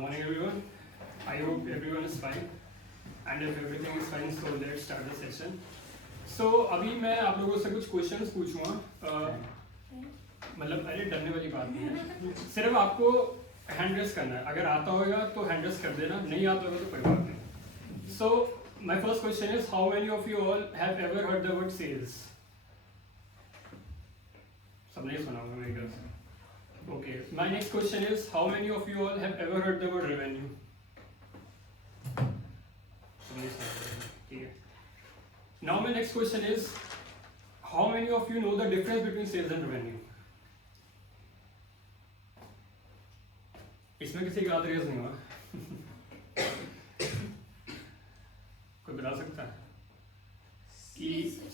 Morning everyone. I hope everyone is fine. And if everything is fine, so let's start the session. So अभी मैं आप लोगों से कुछ questions पूछूंगा. मतलब अरे डरने वाली बात नहीं है. सिर्फ आपको hand raise करना है. अगर आता होगा तो hand raise कर देना. नहीं आता होगा तो कोई बात नहीं. So my first question is, how many of you all have ever heard the word sales? सबने सुना होगा मेरे ख्याल से. Okay. My next question is, how many of you all have ever heard the word revenue? Okay. Now my next question is, how many of you know the difference between sales and revenue? इसमें किसी का हाथ rays नहीं हुआ. कोई बता सकता है कि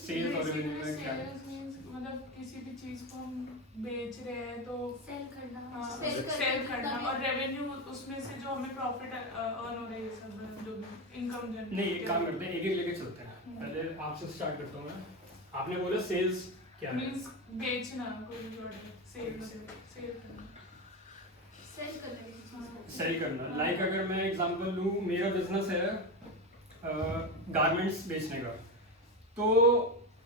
सेल्स और रेवेन्यू में क्या है? मतलब किसी भी चीज को हम बेच रहे हैं तो सेल करना, सेल करना और रेवेन्यू उसमें से जो हमें प्रॉफिट अर्न हो रहा है, ये सब जो इनकम जनरेट. नहीं, एक काम करते हैं, एक एक लेके चलते हैं. पहले आपसे स्टार्ट करता हूँ मैं. आपने बोला सेल्स क्या है? मींस बेचना, कोई भी ऑर्डर सेल करना. लाइक अगर मैं एग्जांपल लूँ, मेरा बिजनेस है गारमेंट्स बेचने का, तो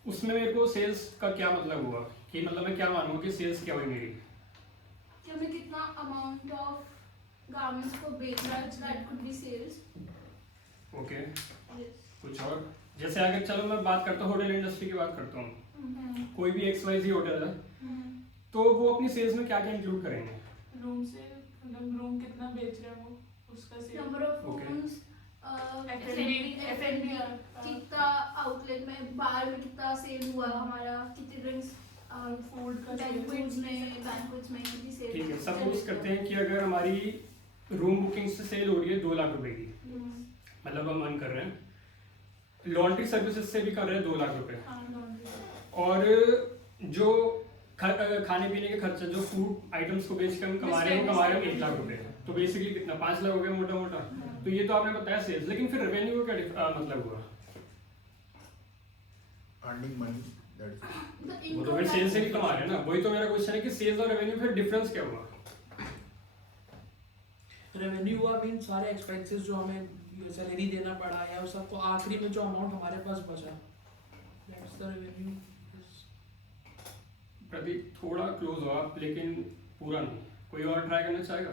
उसमें मेरे को सेल्स का क्या मतलब हुआ कि मतलब मैं क्या मानूँ कि सेल्स क्या हुई मेरी? कि हमें कितना अमाउंट ऑफ गारमेंट्स को बेचना है, that could be sales. Okay. कुछ और? जैसे अगर चलो मैं बात करता हूँ होटल इंडस्ट्री की बात करता हूँ. कोई भी XYZ होटल है, तो वो अपनी सेल्स में क्या क्या इंक्लूड करेंगे? रूम से, मतलब रूम कितना बेच रहे हैं वो, उसका cell. Number of rooms, F&B कितना आउटलेट में, बाहर में कितना सेल हुआ हमारा, कितने ड्रिंक्स, फूड का बैंक्वेट्स में कितनी सेल. ठीक है. सपोज करते हैं कि अगर हमारी रूम बुकिंग से सेल हो रही है 2 लाख रुपए की, मतलब हम अर्न कर रहे हैं. लॉन्ड्री सर्विसेज से भी कर रहे हैं 2 लाख रुपए. और जो खाने पीने के खर्चा, जो फूड आइटम्स को बेच कर हम कमा रहे हैं, वो कमा रहे हैं 1 लाख रुपए. तो बेसिकली कितना, 5 लाख हो गया मोटा मोटा. तो ये तो आपने बताया सेल्स, लेकिन फिर रेवेन्यू का क्या मतलब हुआ? अर्निंग मनी, दैट्स वो तो फिर सेल्स से ही कमा रहे हैं ना. वही तो मेरा क्वेश्चन है कि सेल्स और रेवेन्यू फिर डिफरेंस क्या हुआ? रेवेन्यू हुआ मीन सारे एक्सपेंसेस जो हमें सैलरी देना पड़ा या उस सबको आखिरी में जो अमाउंट हमारे पास बचा, दैट्स द रेवेन्यू. प्रदीप थोड़ा क्लोज हो आप, लेकिन पूरा नहीं. कोई और ट्राई करना चाहेगा?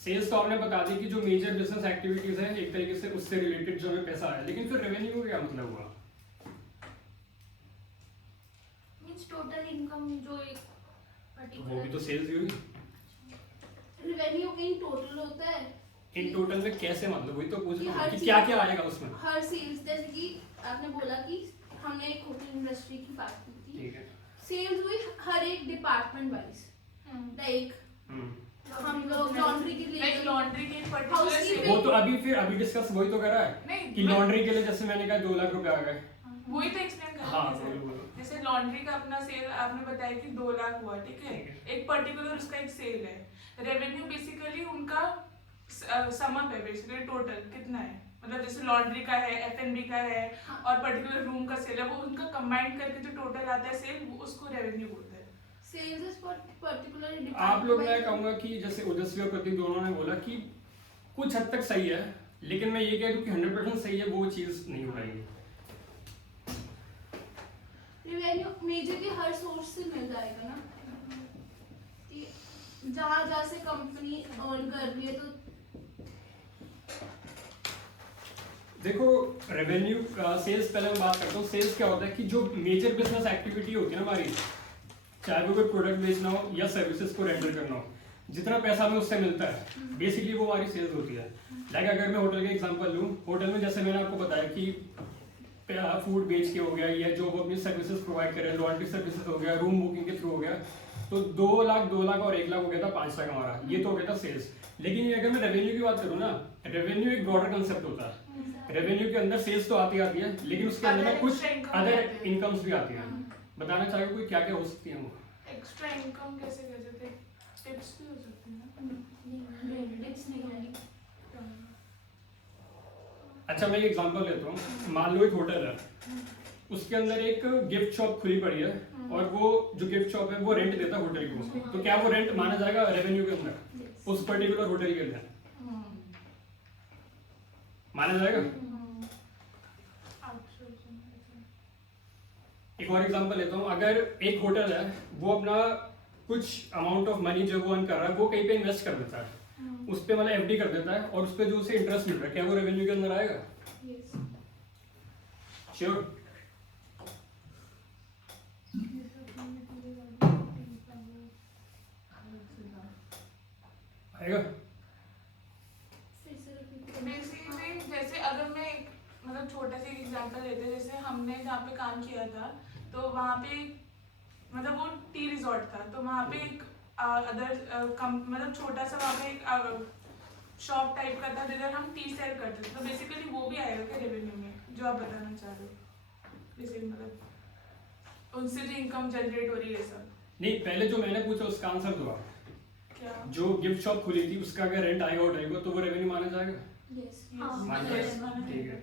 सेल्स तो आपने बता दी कि जो मेजर बिजनेस एक्टिविटीज है एक तरीके से उससे रिलेटेड जो हमें पैसा आया, लेकिन फिर रेवेन्यू का क्या मतलब हुआ? मींस टोटल इनकम जो एक वो भी तो सेल्स ही हुई. रेवेन्यू इन टोटल होता है. इन टोटल में कैसे, मतलब वही तो पूछ कि रहा हर हूँ कि चीज- क्या क्या आएगा उसमें? हर सेल्स, जैसे कि आपने बोला कि हमने एक होटल इंडस्ट्री की बात की थी, ठीक है. सेल्स हुई हर एक डिपार्टमेंट वाइज. लाइक हम लोग लॉन्ड्री के लिए, लॉन्ड्री के पर्टिकुलर Housekeeping- वो तो अभी डिस्कस वही तो करा है नहीं, कि लॉन्ड्री के लिए जैसे मैंने कहा 2 लाख रुपए आ गए. वही तो एक्सप्लेन कर हाँ, रहे बोलो, बोलो. हैं. जैसे लॉन्ड्री का अपना सेल आपने बताया कि 2 लाख हुआ, ठीक है. ठीक है. एक पर्टिकुलर उसका एक सेल है. रेवेन्यू बेसिकली उनका समअप है, बेसिकली टोटल कितना है. मतलब जैसे लॉन्ड्री का है, F&B का है और पर्टिकुलर रूम का सेल है, वो उनका कंबाइंड करके जो टोटल आता है सेल, उसको रेवेन्यू बोलते हैं. सेल्स इज फॉर पर्टिकुलर आप लोग, मैं कहूँगा कि जैसे ओजस्वी और प्रतीक दोनों ने बोला कि कुछ हद तक सही है, लेकिन मैं ये कह दूँ कि 100% सही है वो चीज़ नहीं हो पाएगी. रेवेन्यू मेजरली हर सोर्स से मिल जाएगा ना. कि जहाँ से कंपनी अर्न कर रही है, तो देखो रेवेन्यू का, सेल्स पहले मैं बात करता हूँ. सेल्स क्या होता है कि जो मेजर बिजनेस एक्टिविटी होती है ना हमारी, चाहे वो कोई प्रोडक्ट बेचना हो या सर्विसेज को रेंडर करना हो, जितना पैसा हमें उससे मिलता है बेसिकली वो हमारी सेल्स होती है. लाइक अगर मैं होटल का एग्जांपल लूँ, होटल में जैसे मैंने आपको बताया कि फूड बेच के हो गया, या जो वो अपनी सर्विसेज प्रोवाइड कर रहे हैं, लॉन्ड्री सर्विसेज हो गया, रूम बुकिंग के थ्रू हो गया, तो 2 लाख और 1 लाख हो गया था, 5 लाख हमारा, ये तो हो गया था सेल्स. लेकिन ये अगर मैं रेवेन्यू की बात करूँ ना, रेवेन्यू एक ब्रॉडर कंसेप्ट होता है. रेवेन्यू के अंदर सेल्स तो आती है, लेकिन उसके अंदर कुछ अदर इनकम्स भी आती हैं. बताना चाहेगा कोई क्या क्या हो सकती है वो? एक्स्ट्रा इनकम कैसे कह सकते हैं? टिप्स भी हो सकती है ना. अच्छा, मैं एक एग्जांपल लेता हूँ. मान लो एक होटल है, उसके अंदर एक गिफ्ट शॉप खुली पड़ी है, और वो जो गिफ्ट शॉप है वो रेंट देता है होटल को. तो क्या वो रेंट माना जाएगा रेवेन्यू के अंदर उस पर्टिकुलर होटल के अंदर? माना जाएगा? अच्छा। एक और एग्जांपल लेता हूँ, अगर एक होटल है वो अपना कुछ अमाउंट ऑफ मनी जो वो अर्न कर रहा है वो कहीं पे इन्वेस्ट कर देता है, उस पे मतलब एफडी कर देता है और उस पे जो उसे इंटरेस्ट मिल रहा है, क्या वो रेवेन्यू के अंदर आएगा? Yes. श्योर? आएगा? फिर से repeat तो करना। बेसिकली जैसे अगर मैं मतलब छोटा सा एग्जांपल लेते हैं, जैसे हमने जहाँ पे काम किया था तो वहाँ पे मतलब वो टी रिजॉर्ट था, तो वहाँ पे एक मतलब छोटा सा वहाँ पे एक शॉप टाइप का था जिधर हम टी सेल करते थे, तो बेसिकली वो भी आएगा क्या रेवेन्यू में जो आप बताना चाह रहे हो? बेसिकली मतलब उनसे जो इनकम जनरेट हो रही है सब नहीं, पहले जो मैंने पूछा उसका आंसर दो आप। क्या? जो गिफ्ट शॉप खुली थी उसका अगर रेंट आएगा और रहेगा तो वो रेवेन्यू माना जाएगा? Yes. मान Yes. जाएगा, ठीक है।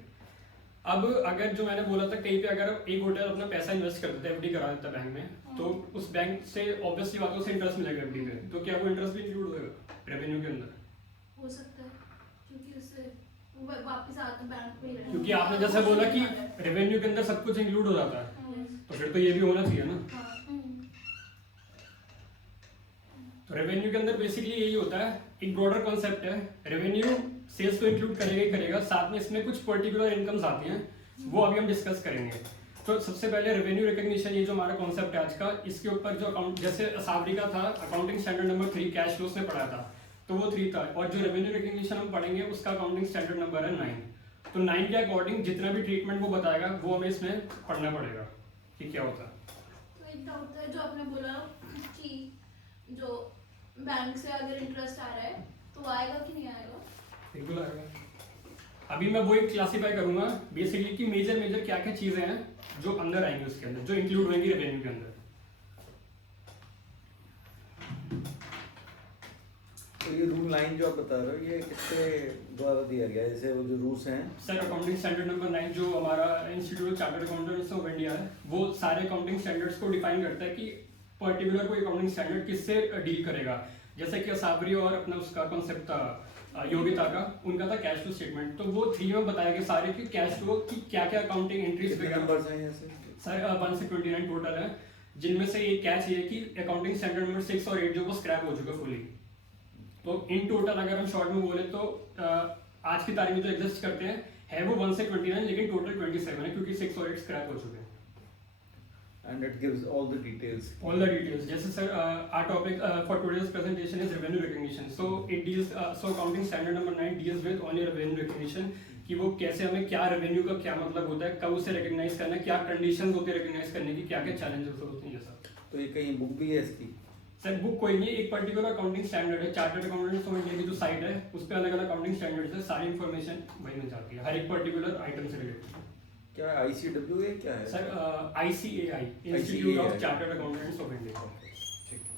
अब अगर जो मैंने बोला था कहीं पे अगर एक होटल अपना पैसा इन्वेस्ट कर देता है, एफडी करा देता है बैंक में, तो उस बैंक से ऑब्वियसली बात है उसे इंटरेस्ट मिलेगा एफडी पे, तो क्या वो इंटरेस्ट भी इंक्लूड होगा रेवेन्यू के अंदर? हो सकता है, क्योंकि उससे वो वापस आते बैंक पे ही रहेगा। क्योंकि आपने जैसे बोला कि रेवेन्यू के अंदर सब कुछ इंक्लूड हो जाता है, Yes. तो फिर तो ये भी होना चाहिए ना। हाँ। तो रेवेन्यू के अंदर बेसिकली यही होता है, एक ब्रॉडर कॉन्सेप्ट है, रेवेन्यू सेल्स को इंक्लूड करेगा ही करेगा, साथ में इसमें कुछ पर्टिकुलर इनकम्स आती हैं, वो अभी हम डिस्कस करेंगे। तो सबसे पहले रेवेन्यू रिकग्निशन, ये जो हमारा कॉन्सेप्ट है आज का, इसके ऊपर जो अकाउंट जैसे असावरी का था accounting standard number 3 cash flows में पढ़ा था, तो वो 3 था, और जो रेवेन्यू रिकग्निशन हम पढ़ेंगे उसका अकाउंटिंग स्टैंडर्ड नंबर है 9। तो 9 के अकॉर्डिंग जितना भी ट्रीटमेंट वो बताएगा वो हमें इसमें पढ़ना पड़ेगा कि क्या होता है। तो एक डाउट है जो आपने बोला कि जो बैंक से अगर इंटरेस्ट आ रहा है तो आएगा कि नहीं आएगा? बिल्कुल आएगा। अभी मैं वो एक क्लासीफाई करूंगा बेसिकली कि मेजर क्या क्या चीजें हैं जो अंदर आएंगी उसके अंदर, जो इंक्लूड होंगी रेवेन्यू के अंदर। तो ये रूल 9 जो आप बता रहे हो ये किसके द्वारा दिया गया है? जैसे वो जो रूल्स हैं सर अकाउंटिंग स्टैंडर्ड नंबर 9 जो हमारा institute of chartered accountants of India है, वो सारे अकाउंटिंग स्टैंडर्ड्स को डिफाइन करता है कि पर्टिकुलर कोई अकाउंटिंग स्टैंडर्ड किससे डील करेगा। जैसे कि असावरी और अपना उसका कॉन्सेप्ट था योगिता का, उनका था कैश फ्लो स्टेटमेंट, तो वो 3 में बताया गया सारे कि कैश फ्लो की क्या क्या अकाउंटिंग एंट्रीज कितने नंबर्स हैं ऐसे? सर 1 से 29 टोटल है, जिनमें से एक कैच ये कि अकाउंटिंग स्टैंडर्ड नंबर 6 और 8 जो वो स्क्रैप हो चुका फुली। तो इन टोटल अगर हम शॉर्ट में बोले तो आज की तारीख में जो एग्जिस्ट करते हैं है वो 1 से 29, लेकिन टोटल 27 है क्योंकि 6 और 8 स्क्रैप हो चुके हैं। And it gives all the details. All the details. जैसे sir our topic for today's presentation is revenue recognition. So it deals so accounting standard number 9 deals with only revenue recognition कि वो कैसे हमें क्या revenue का क्या मतलब होता है, कब उसे रिकग्नाइज करना है, क्या कंडीशंस होती है रिकग्नाइज करने की, क्या क्या चैलेंजेस होते हैं ये सब। तो ये कहीं बुक भी है इसकी? सर बुक कोई नहीं है, एक पर्टिकुलर अकाउंटिंग स्टैंडर्ड है, चार्टर्ड अकाउंटेंट्स ऑफ इंडिया की जो साइट है उस पर अलग अलग अकाउंटिंग स्टैंडर्ड्स है, सारी इन्फॉर्मेशन वही मिल जाती है हर एक पर्टिकुलर आइटम से रिलेटेड। क्या है ICW है क्या है? Sir ICAI institute of chartered accountants of India. ठीक है।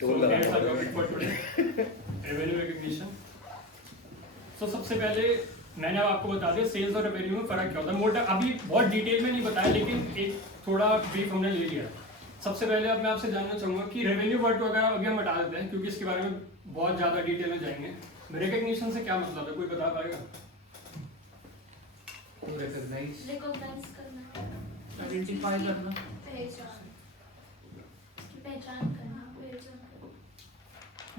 टोल लगा रेवेन्यू रिकग्निशन। तो सबसे पहले मैंने अब आपको बता दिया सेल्स और रेवेन्यू में फर्क क्या होता है, मोटा अभी बहुत डिटेल में नहीं बताया लेकिन एक थोड़ा ब्रीफ हमने ले लिया। सबसे पहले अब मैं आपसे जानना चाहूंगा कि रेवेन्यू वर्ड वगैरह अभी हम हटा देते हैं क्योंकि इसके बारे में बहुत ज़्यादा डिटेल में जाएंगे। रिकग्निशन से क्या मतलब है, कोई बता पाएगा? रिकॉग्नाइज करना, आइडेंटिफाई करना, पहचान करना।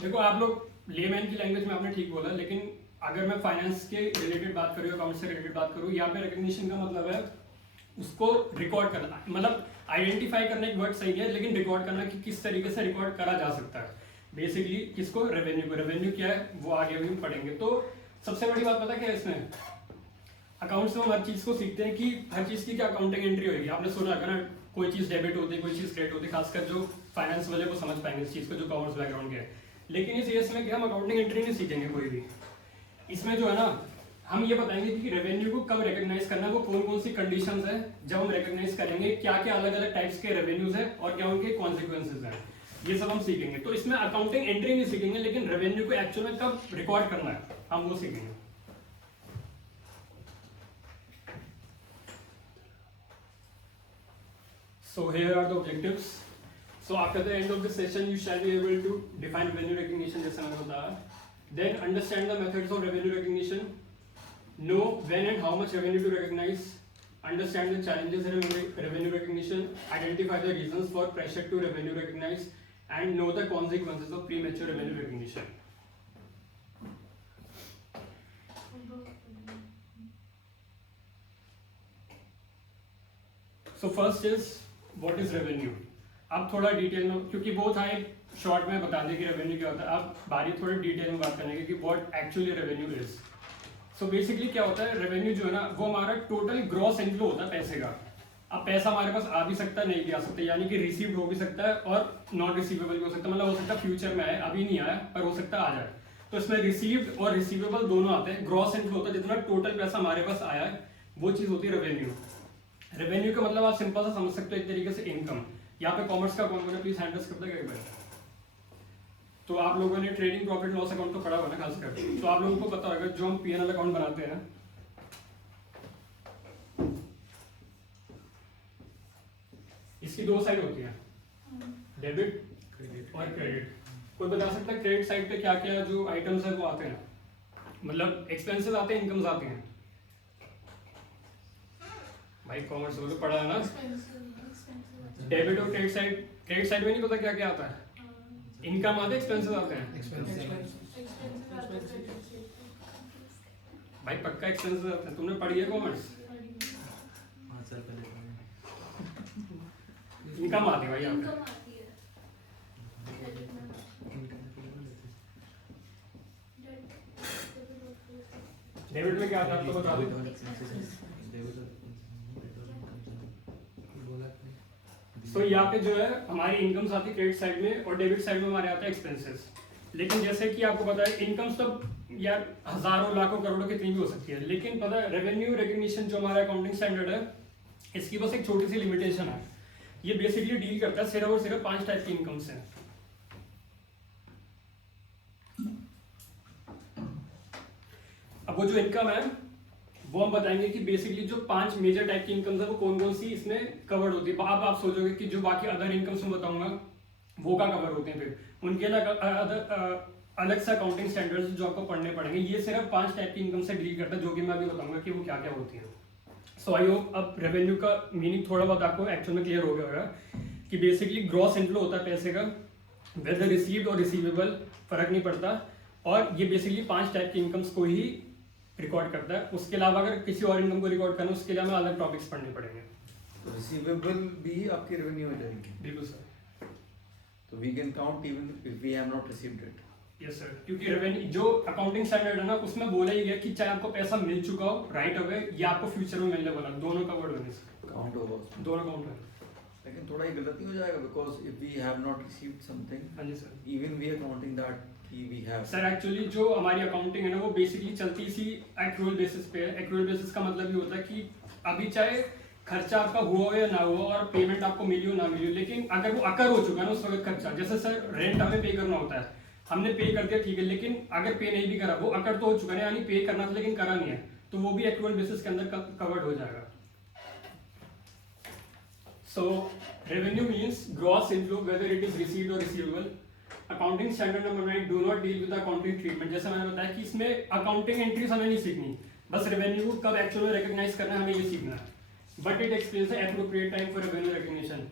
देखो आप लोग लेमैन की लैंग्वेज में आपने ठीक बोला, लेकिन अगर मैं फाइनेंस के रिलेटेड बात करूँ, अकाउंट से रिलेटेड बात करूँ, यहाँ पे रिकग्निशन का मतलब है उसको रिकॉर्ड करना, मतलब आइडेंटिफाई करना एक वर्ड सही है लेकिन रिकॉर्ड करना कि किस तरीके से रिकॉर्ड करा जा सकता है। बेसिकली किसको? रेवेन्यू को। रेवेन्यू क्या है वो आगे अभी हम पढ़ेंगे। तो सबसे बड़ी बात पता क्या है इसमें, अकाउंट्स में हम हर चीज़ को सीखते हैं कि हर चीज़ की क्या अकाउंटिंग एंट्री होगी। आपने सुना है ना, कोई चीज़ डेबिट होती है, कोई चीज़ क्रेडिट होती है, खासकर जो फाइनेंस वाले वो समझ पाएंगे इस चीज़ को, जो कॉमर्स बैकग्राउंड के है। लेकिन इस एस में क्या हम अकाउंटिंग एंट्री नहीं सीखेंगे कोई भी। इसमें जो है ना हम ये बताएंगे कि रेवेन्यू को कब रिकग्नाइज करना, वो कौन कौन सी कंडीशंस है जब हम रिकग्नाइज करेंगे, क्या क्या अलग अलग टाइप्स के रेवेन्यूज है और क्या उनके कॉन्सिक्वेंसेज हैं। ये सब हम सीखेंगे। तो इसमें अकाउंटिंग एंट्री नहीं सीखेंगे, लेकिन रेवेन्यू को एक्चुअल में कब रिकॉर्ड करना है हम वो सीखेंगे। So here are the objectives. So after the end of the session, you shall be able to define revenue recognition, जैसे मैंने बताया. Then understand the methods of revenue recognition. Know when and how much revenue to recognize. Understand the challenges in revenue recognition. Identify the reasons for pressure to revenue recognize, and know the consequences of premature revenue recognition. So first is what is revenue. अब थोड़ा detail में, क्योंकि वो था एक short में बता दें कि रेवेन्यू क्या होता है, अब बारी थोड़ी डिटेल में बात करने की कि what actually revenue is. So basically क्या होता है, रेवेन्यू जो है ना वो हमारा टोटल ग्रॉस इनफ्लो होता है पैसे का। अब पैसा हमारे पास आ भी सकता है, नहीं भी आ सकता, यानी कि रिसीव्ड हो भी सकता है और नॉन रिसीवेबल भी हो सकता है, मतलब हो सकता है फ्यूचर में आए, अभी नहीं आया पर हो सकता है आ जाए। तो इसमें रिसीव्ड और रिसीवेबल दोनों आते हैं। ग्रॉस इनफ्लो होता है जितना टोटल पैसा हमारे पास आया है, वो चीज़ होती है रेवेन्यू। रेवेन्यू का मतलब आप सिंपल सा समझ सकते हो एक तरीके से इनकम। यहाँ पे कॉमर्स का कौन प्लीज हैंडल्स करता है एक बार। तो आप लोगों ने ट्रेडिंग प्रॉफिट लॉस अकाउंट तो पढ़ा हुआ ना खासकर, तो आप लोगों को पता होगा जो हम P&L अकाउंट बनाते हैं, इसकी दो साइड होती है, डेबिट और क्रेडिट। कोई बता सकता है क्रेडिट साइड पे क्या क्या जो आइटम्स है वो आते हैं, मतलब एक्सपेंसेस आते हैं, इनकम्स आते हैं। भाई कॉमर्स वो तो पढ़ा है ना। डेबिट और क्रेडिट साइड में नहीं पता क्या क्या आता है, इनकम आते हैं, एक्सपेंसेस आते हैं। भाई पक्का एक्सपेंसेस आते हैं, तुमने पढ़ी है कॉमर्स। इनकम आती है भाई यहाँ इनकम पे। आती है। डेबिट में क्या आता है आपको बता दो। तो यहाँ पे जो है हमारी इनकम्स आती है क्रेडिट साइड में, और डेबिट साइड में हमारे आते हैं एक्सपेंसेस। लेकिन जैसे कि आपको पता है इनकम्स तो यार हजारों लाखों करोड़ों कितनी भी हो सकती है, लेकिन पता है रेवेन्यू रिकग्निशन जो हमारा अकाउंटिंग स्टैंडर्ड है, इसकी बस एक छोटी सी लिमिटेशन है। ये बेसिकली डील करता है सिर्फ और सिर्फ 5 टाइप की इनकम्स हैं। अब वो जो इनकम है वो हम बताएंगे कि बेसिकली जो 5 मेजर टाइप की इनकम्स है वो कौन कौन सी इसमें कवर्ड होती है। अब आप सोचोगे कि जो बाकी अदर इनकम्स मैं बताऊंगा वो क्या कवर होते हैं, फिर उनके अलग से अकाउंटिंग स्टैंडर्ड्स जो आपको पढ़ने पड़ेंगे। ये सिर्फ 5 टाइप की इनकम से डील करता है, जो कि मैं अभी बताऊंगा कि वो क्या क्या होती है। सो आई होप अब रेवेन्यू का मीनिंग थोड़ा बहुत आपको एक्चुअल में क्लियर हो गया होगा कि बेसिकली ग्रॉस इनफ्लो होता है पैसे का, वेदर रिसीव्ड और रिसीवेबल फर्क नहीं पड़ता, और ये बेसिकली 5 टाइप की इनकम्स को ही रिकॉर्ड करता है। उसके अलावा अगर किसी और इनकम को रिकॉर्ड करना उसके लिए हमें अलग टॉपिक्स पढ़ने पड़ेंगे। तो रिसीवेबल भी आपकी रेवेन्यू में जाएगी। बिल्कुल सर। तो we can count even if we have not received it. Yes sir, क्योंकि रेवेन्यू जो अकाउंटिंग स्टैंडर्ड है ना उसमें बोला ही गया कि चाहे आपको पैसा मिल चुका हो राइट अवे या आपको फ्यूचर में मिलने वाला, दोनों कवर्ड होने से काउंट होगा उसमें। दोनों काउंट है। लेकिन थोड़ा ये गलती हो जाएगा because if we have not received something हाँ जी sir. Even we are counting that कि वी हैव। सर एक्चुअली जो हमारी अकाउंटिंग है ना वो बेसिकली चलती इसी एक्रूअल बेसिस पे है। एक्रूअल बेसिस का मतलब ये होता है कि अभी चाहे खर्चा आपका हुआ हो या ना हुआ और पेमेंट आपको मिली हो ना मिली हो, लेकिन अगर वो अकर हो चुका है ना उस वक्त खर्चा, जैसे सर रेंट हमें पे करना होता है, हमने पे कर दिया ठीक है, लेकिन अगर पे नहीं भी करा वो अकर तो हो चुका है, यानी पे करना था लेकिन करा नहीं है, तो वो भी एक्रूअल बेसिस के अंदर कवर्ड हो जाएगा। So revenue means gross inflow whether it is received और receivable. Accounting standard number 9 do not deal with accounting treatment. जैसे मैंने बताया कि इसमें अकाउंटिंग एंट्रीज हमें नहीं सीखनी, बस रेवेन्यू को कब एक्चुअल में रिकॉग्नाइज करना है हमें ये सीखना है। But it explains the appropriate time for revenue recognition.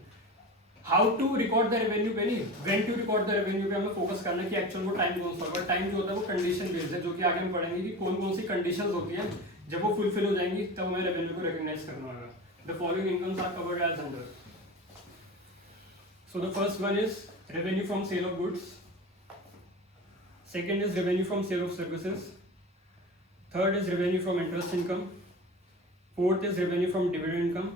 How to record the revenue पे नहीं, when to record the revenue पे हमें फोकस करना है कि एक्चुअल वो टाइम कौन सा होगा। टाइम जो होता है वो कंडीशन बेस्ड है, जो कि आगे हम पढ़ेंगे कि कौन कौन सी कंडीशंस होती हैं, जब वो फुलफिल हो जाएंगी तब हमें रेवेन्यू को रिकॉग्नाइज करना होगा। The following incomes are covered as under. So the first one is revenue from sale of goods, second is revenue from sale of services, third is revenue from interest income, fourth is revenue from dividend income,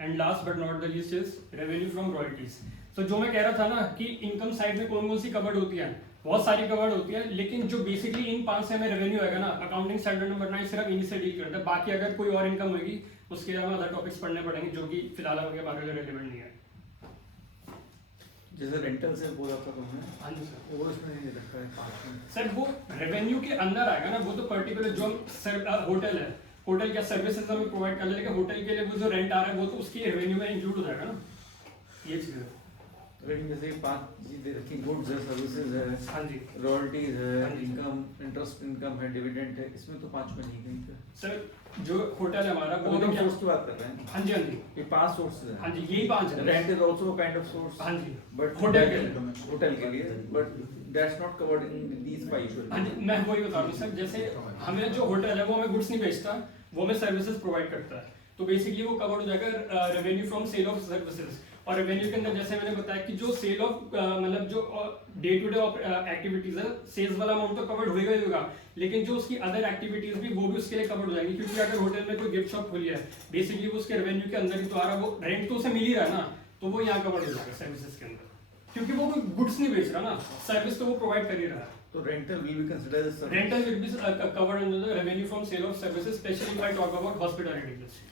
and last but not the least is revenue from royalties. So जो मैं कह रहा था ना कि income side में कौन कौन सी कवर्ड होती है, बहुत सारी कवर्ड होती है, लेकिन जो बेसिकली इन 5 से हमें रेवेन्यू आएगा ना, अकाउंटिंग स्टैंडर्ड नंबर 9 सिर्फ इन्हीं से डील करता है। बाकी अगर कोई और इनकम होगी उसके लिए हमें अदर टॉपिक्स पढ़ने पड़ेंगे जो कि फिलहाल हमारे लिए रेलेवेंट नहीं है। जैसे रेंटल से बोला था तुमने, हाँ जी सर। वो इसमें नहीं रखा है पार्ट में। सर वो रेवेन्यू के अंदर आएगा ना, वो तो पर्टिकुलर जो हम होटल है, होटल क्या सर्विसेज हमें प्रोवाइड कर ले, लेकिन होटल के लिए वो जो रेंट आ रहा है वो तो उसकी रेवेन्यू में इंक्लूड हो जाएगा ना, ये चीज़ है। रेंट जैसे 5 चीजें रखी, गुड्स है, सर्विसेज है, हाँ जी रॉयल्टीज हाँ है, जी। इनकम, इंटरेस्ट इनकम है, डिविडेंड है, इसमें तो 5 में नहीं कहीं पे। सर जो होटल है हमारा वो वो तो हम क्या, सोर्स की बात कर रहे हैं, हाँ जी हाँ जी ये 5 सोर्सेज हाँ हैं। जी, यही 5 है। Rent is also kind of source, हाँ जी बट होटल के लिए। होटल के लिए, but that's not covered in these 5। हाँ जी, मैं वही बता रहा हूँ सर, जैसे हमें जो होटल है वो हमें गुड्स नहीं बेचता, वो हमें सर्विसेज प्रोवाइड करता है, तो बेसिकली वो कवर हो जाएगा revenue from sale of services. और रेवेन्यू के अंदर जैसे मैंने बताया कि जो सेल ऑफ मतलब जो डे टू डे एक्टिविटीज है, सेल्स वाला अमाउंट तो कवर्ड होगा ही होगा, लेकिन जो उसकी अदर एक्टिविटीज भी वो भी उसके लिए कवर्ड हो जाएंगी, क्योंकि अगर होटल में कोई गिफ्ट शॉप खोली है, बेसिकली वो उसके रेवेन्यू के अंदर ही तो आ रहा, वो रेंट तो उसे मिल ही रहा है ना, तो वो यहाँ कवर्ड हो जाएगा सर्विसेज के अंदर, क्योंकि वो कोई गुड्स नहीं बेच रहा ना, सर्विस तो वो प्रोवाइड कर ही रहा है। तो rental will be considered as service. Rental will be covered under the revenue from sale of services, especially if I talk about hospitality industry.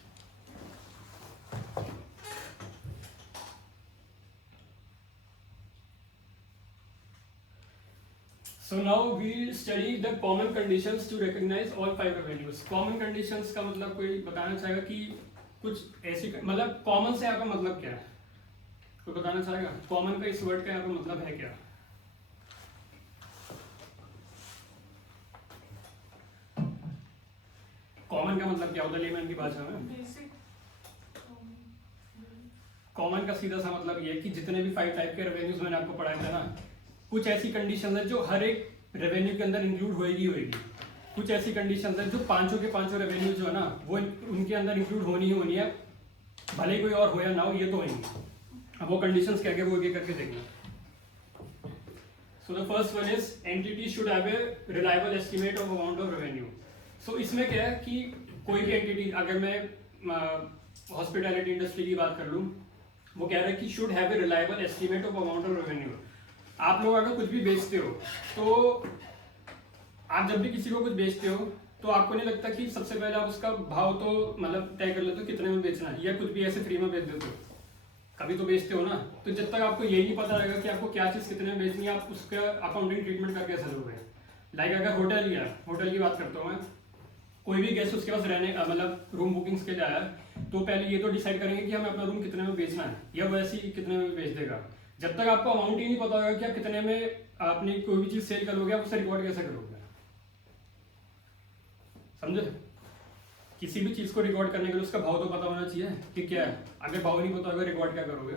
So now we study the common conditions to recognize all 5 revenues. Common conditions का मतलब कोई बताना चाहेगा कि कुछ ऐसी मतलब common से यहाँ का मतलब क्या है? कोई बताना चाहेगा? Common का इस word का यहाँ का मतलब है क्या? कॉमन का मतलब क्या होता है लेमैन की भाषा में? बेसिक कॉमन का सीधा सा मतलब ये है कि जितने भी 5 टाइप के रेवेन्यूज मैंने आपको पढ़ाए थे ना, कुछ ऐसी कंडीशन है जो हर एक रेवेन्यू के अंदर इंक्लूड होएगी। कुछ ऐसी कंडीशन है जो पांचों के पांचों रेवेन्यू जो है ना वो उनके अंदर इंक्लूड होनी है, भले ही कोई और हो या ना हो, ये तो होंगी। अब वो कंडीशंस क्या क्या वो एक करके देखना। So the first one is entity should have a reliable estimate of amount of revenue. So इसमें क्या है कि कोई भी एंटिटी, अगर मैं हॉस्पिटैलिटी इंडस्ट्री की बात कर लूँ, वो कह रहा है कि should have a reliable estimate of amount of revenue. आप लोग अगर कुछ भी बेचते हो तो आप जब भी किसी को कुछ बेचते हो तो आपको नहीं लगता कि सबसे पहले आप उसका भाव तो मतलब तय कर लेते हो कितने में बेचना है, या कुछ भी ऐसे फ्री में बेच देते हो? कभी तो बेचते हो ना। तो जब तक आपको यही नहीं पता रहेगा कि आपको क्या चीज़ कितने में बेचनी है, आप उसका अकाउंटिंग ट्रीटमेंट करके कैसे लोगे? लाइक अगर होटल ही है, होटल की बात करता हूँ मैं, कोई भी गेस्ट उसके पास रहने मतलब रूम बुकिंग्स के लिए आया तो पहले ये तो डिसाइड करेंगे कि हमें अपना रूम कितने में बेचना है, या वैसे ही कितने में बेच देगा। जब तक आपको अमाउंट ही नहीं पता होगा कि आप कितने में अपनी कोई भी चीज़ सेल करोगे, आप उसे रिकॉर्ड कैसे करोगे? समझे? किसी भी चीज़ को रिकॉर्ड करने के लिए उसका भाव तो पता होना चाहिए कि क्या है। अगर भाव नहीं पता होगा रिकॉर्ड क्या करोगे?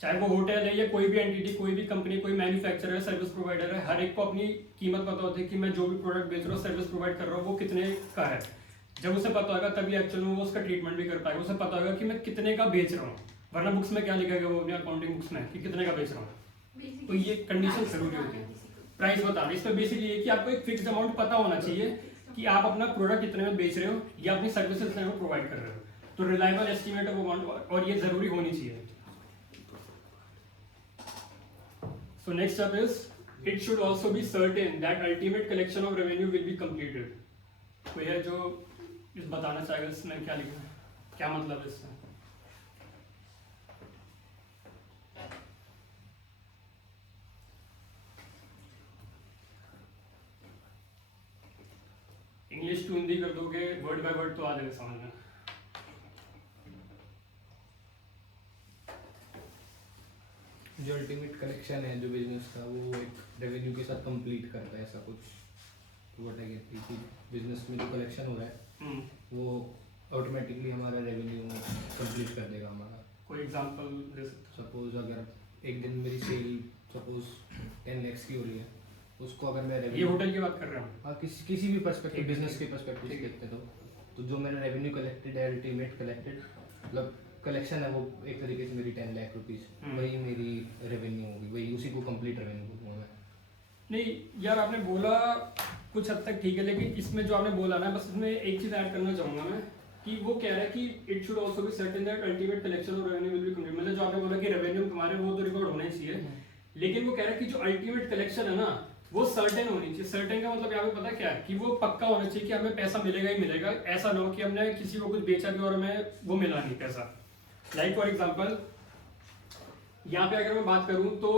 चाहे वो होटल है या कोई भी एंटिटी, कोई भी कंपनी, कोई मैन्युफैक्चरर है, सर्विस प्रोवाइडर है, हर एक को अपनी कीमत पता होती है कि मैं जो भी प्रोडक्ट बेच रहा हूँ, सर्विस प्रोवाइड कर रहा हूँ, वो कितने का है। जब उसे पता होगा तभी एक्चुअल में वो उसका ट्रीटमेंट भी कर पाएगा। उसे पता होगा कि मैं कितने का बेच रहा हूँ, वरना बुक्स में क्या लिखा गया वो अपनी अकाउंटिंग बुक्स में कि कितने का बेच रहा हूँ। तो ये कंडीशन जरूरी होती है। प्राइस बताना, इसमें बेसिकली ये कि आपको एक फिक्स्ड अमाउंट पता होना चाहिए कि आप अपना प्रोडक्ट कितने में बेच रहे हो या अपनी सर्विसेज कितने में प्रोवाइड कर रहे हो। तो रिलायबल एस्टिमेट ऑफ अमाउंट, और ये जरूरी होनी चाहिए। So next up is, it should also be certain that ultimate collection of revenue will be completed. कोई है जो इस बताना चाहेगा इसमें क्या लिखा है, क्या मतलब है इसमें? इंग्लिश टू हिंदी कर दोगे वर्ड बाय वर्ड तो आ जाएगा समझ में। जो अल्टीमेट कलेक्शन है जो बिजनेस का, वो एक रेवेन्यू के साथ कंप्लीट करता है, ऐसा कुछ। तो व्हाट आई गेट कि बिजनेस में जो कलेक्शन हो रहा है वो ऑटोमेटिकली हमारा रेवेन्यू कंप्लीट कर देगा हमारा। कोई एग्जांपल दे सकते सपोज अगर एक दिन मेरी सेल सपोज 10 lakhs की हो रही है, उसको अगर मैं हो? ये रेवेन्यू, होटल की बात कर रहे हो? हाँ किसी भी पर्सपेक्टिव, ठीक है, बिजनेस के ठीक है, पर्सपेक्टिव से ठीक है। देखते तो जो मैंने रेवेन्यू कलेक्टेड है, अल्टीमेट कलेक्टेड मतलब कलेक्शन है, वो एक तरीके से मेरी 10 लाख रुपीस, वही मेरी रेवेन्यू होगी, वही उसी को कंप्लीट रेवेन्यू बोलूँगा मैं। नहीं यार, आपने बोला कुछ हद तक ठीक है, लेकिन इसमें जो आपने बोला ना, बस इसमें एक चीज़ ऐड करना चाहूँगा मैं कि वो कह रहा है कि it should also be certain that ultimate collection of revenue will be complete. मतलब जो आपने बोला कि रेवेन्यू तुम्हारे वो तो रिकॉर्ड होना ही चाहिए, लेकिन वो कह रहा है कि जो अल्टीमेट कलेक्शन है ना वो सर्टेन होनी चाहिए। सर्टेन का मतलब यहाँ पे पता क्या है कि वो पक्का होना चाहिए कि हमें पैसा मिलेगा ही मिलेगा। ऐसा ना हो कि हमने किसी को कुछ बेचा भी और हमें वो मिला नहीं पैसा। लाइक फॉर एग्जाम्पल यहाँ पे अगर मैं बात करूँ तो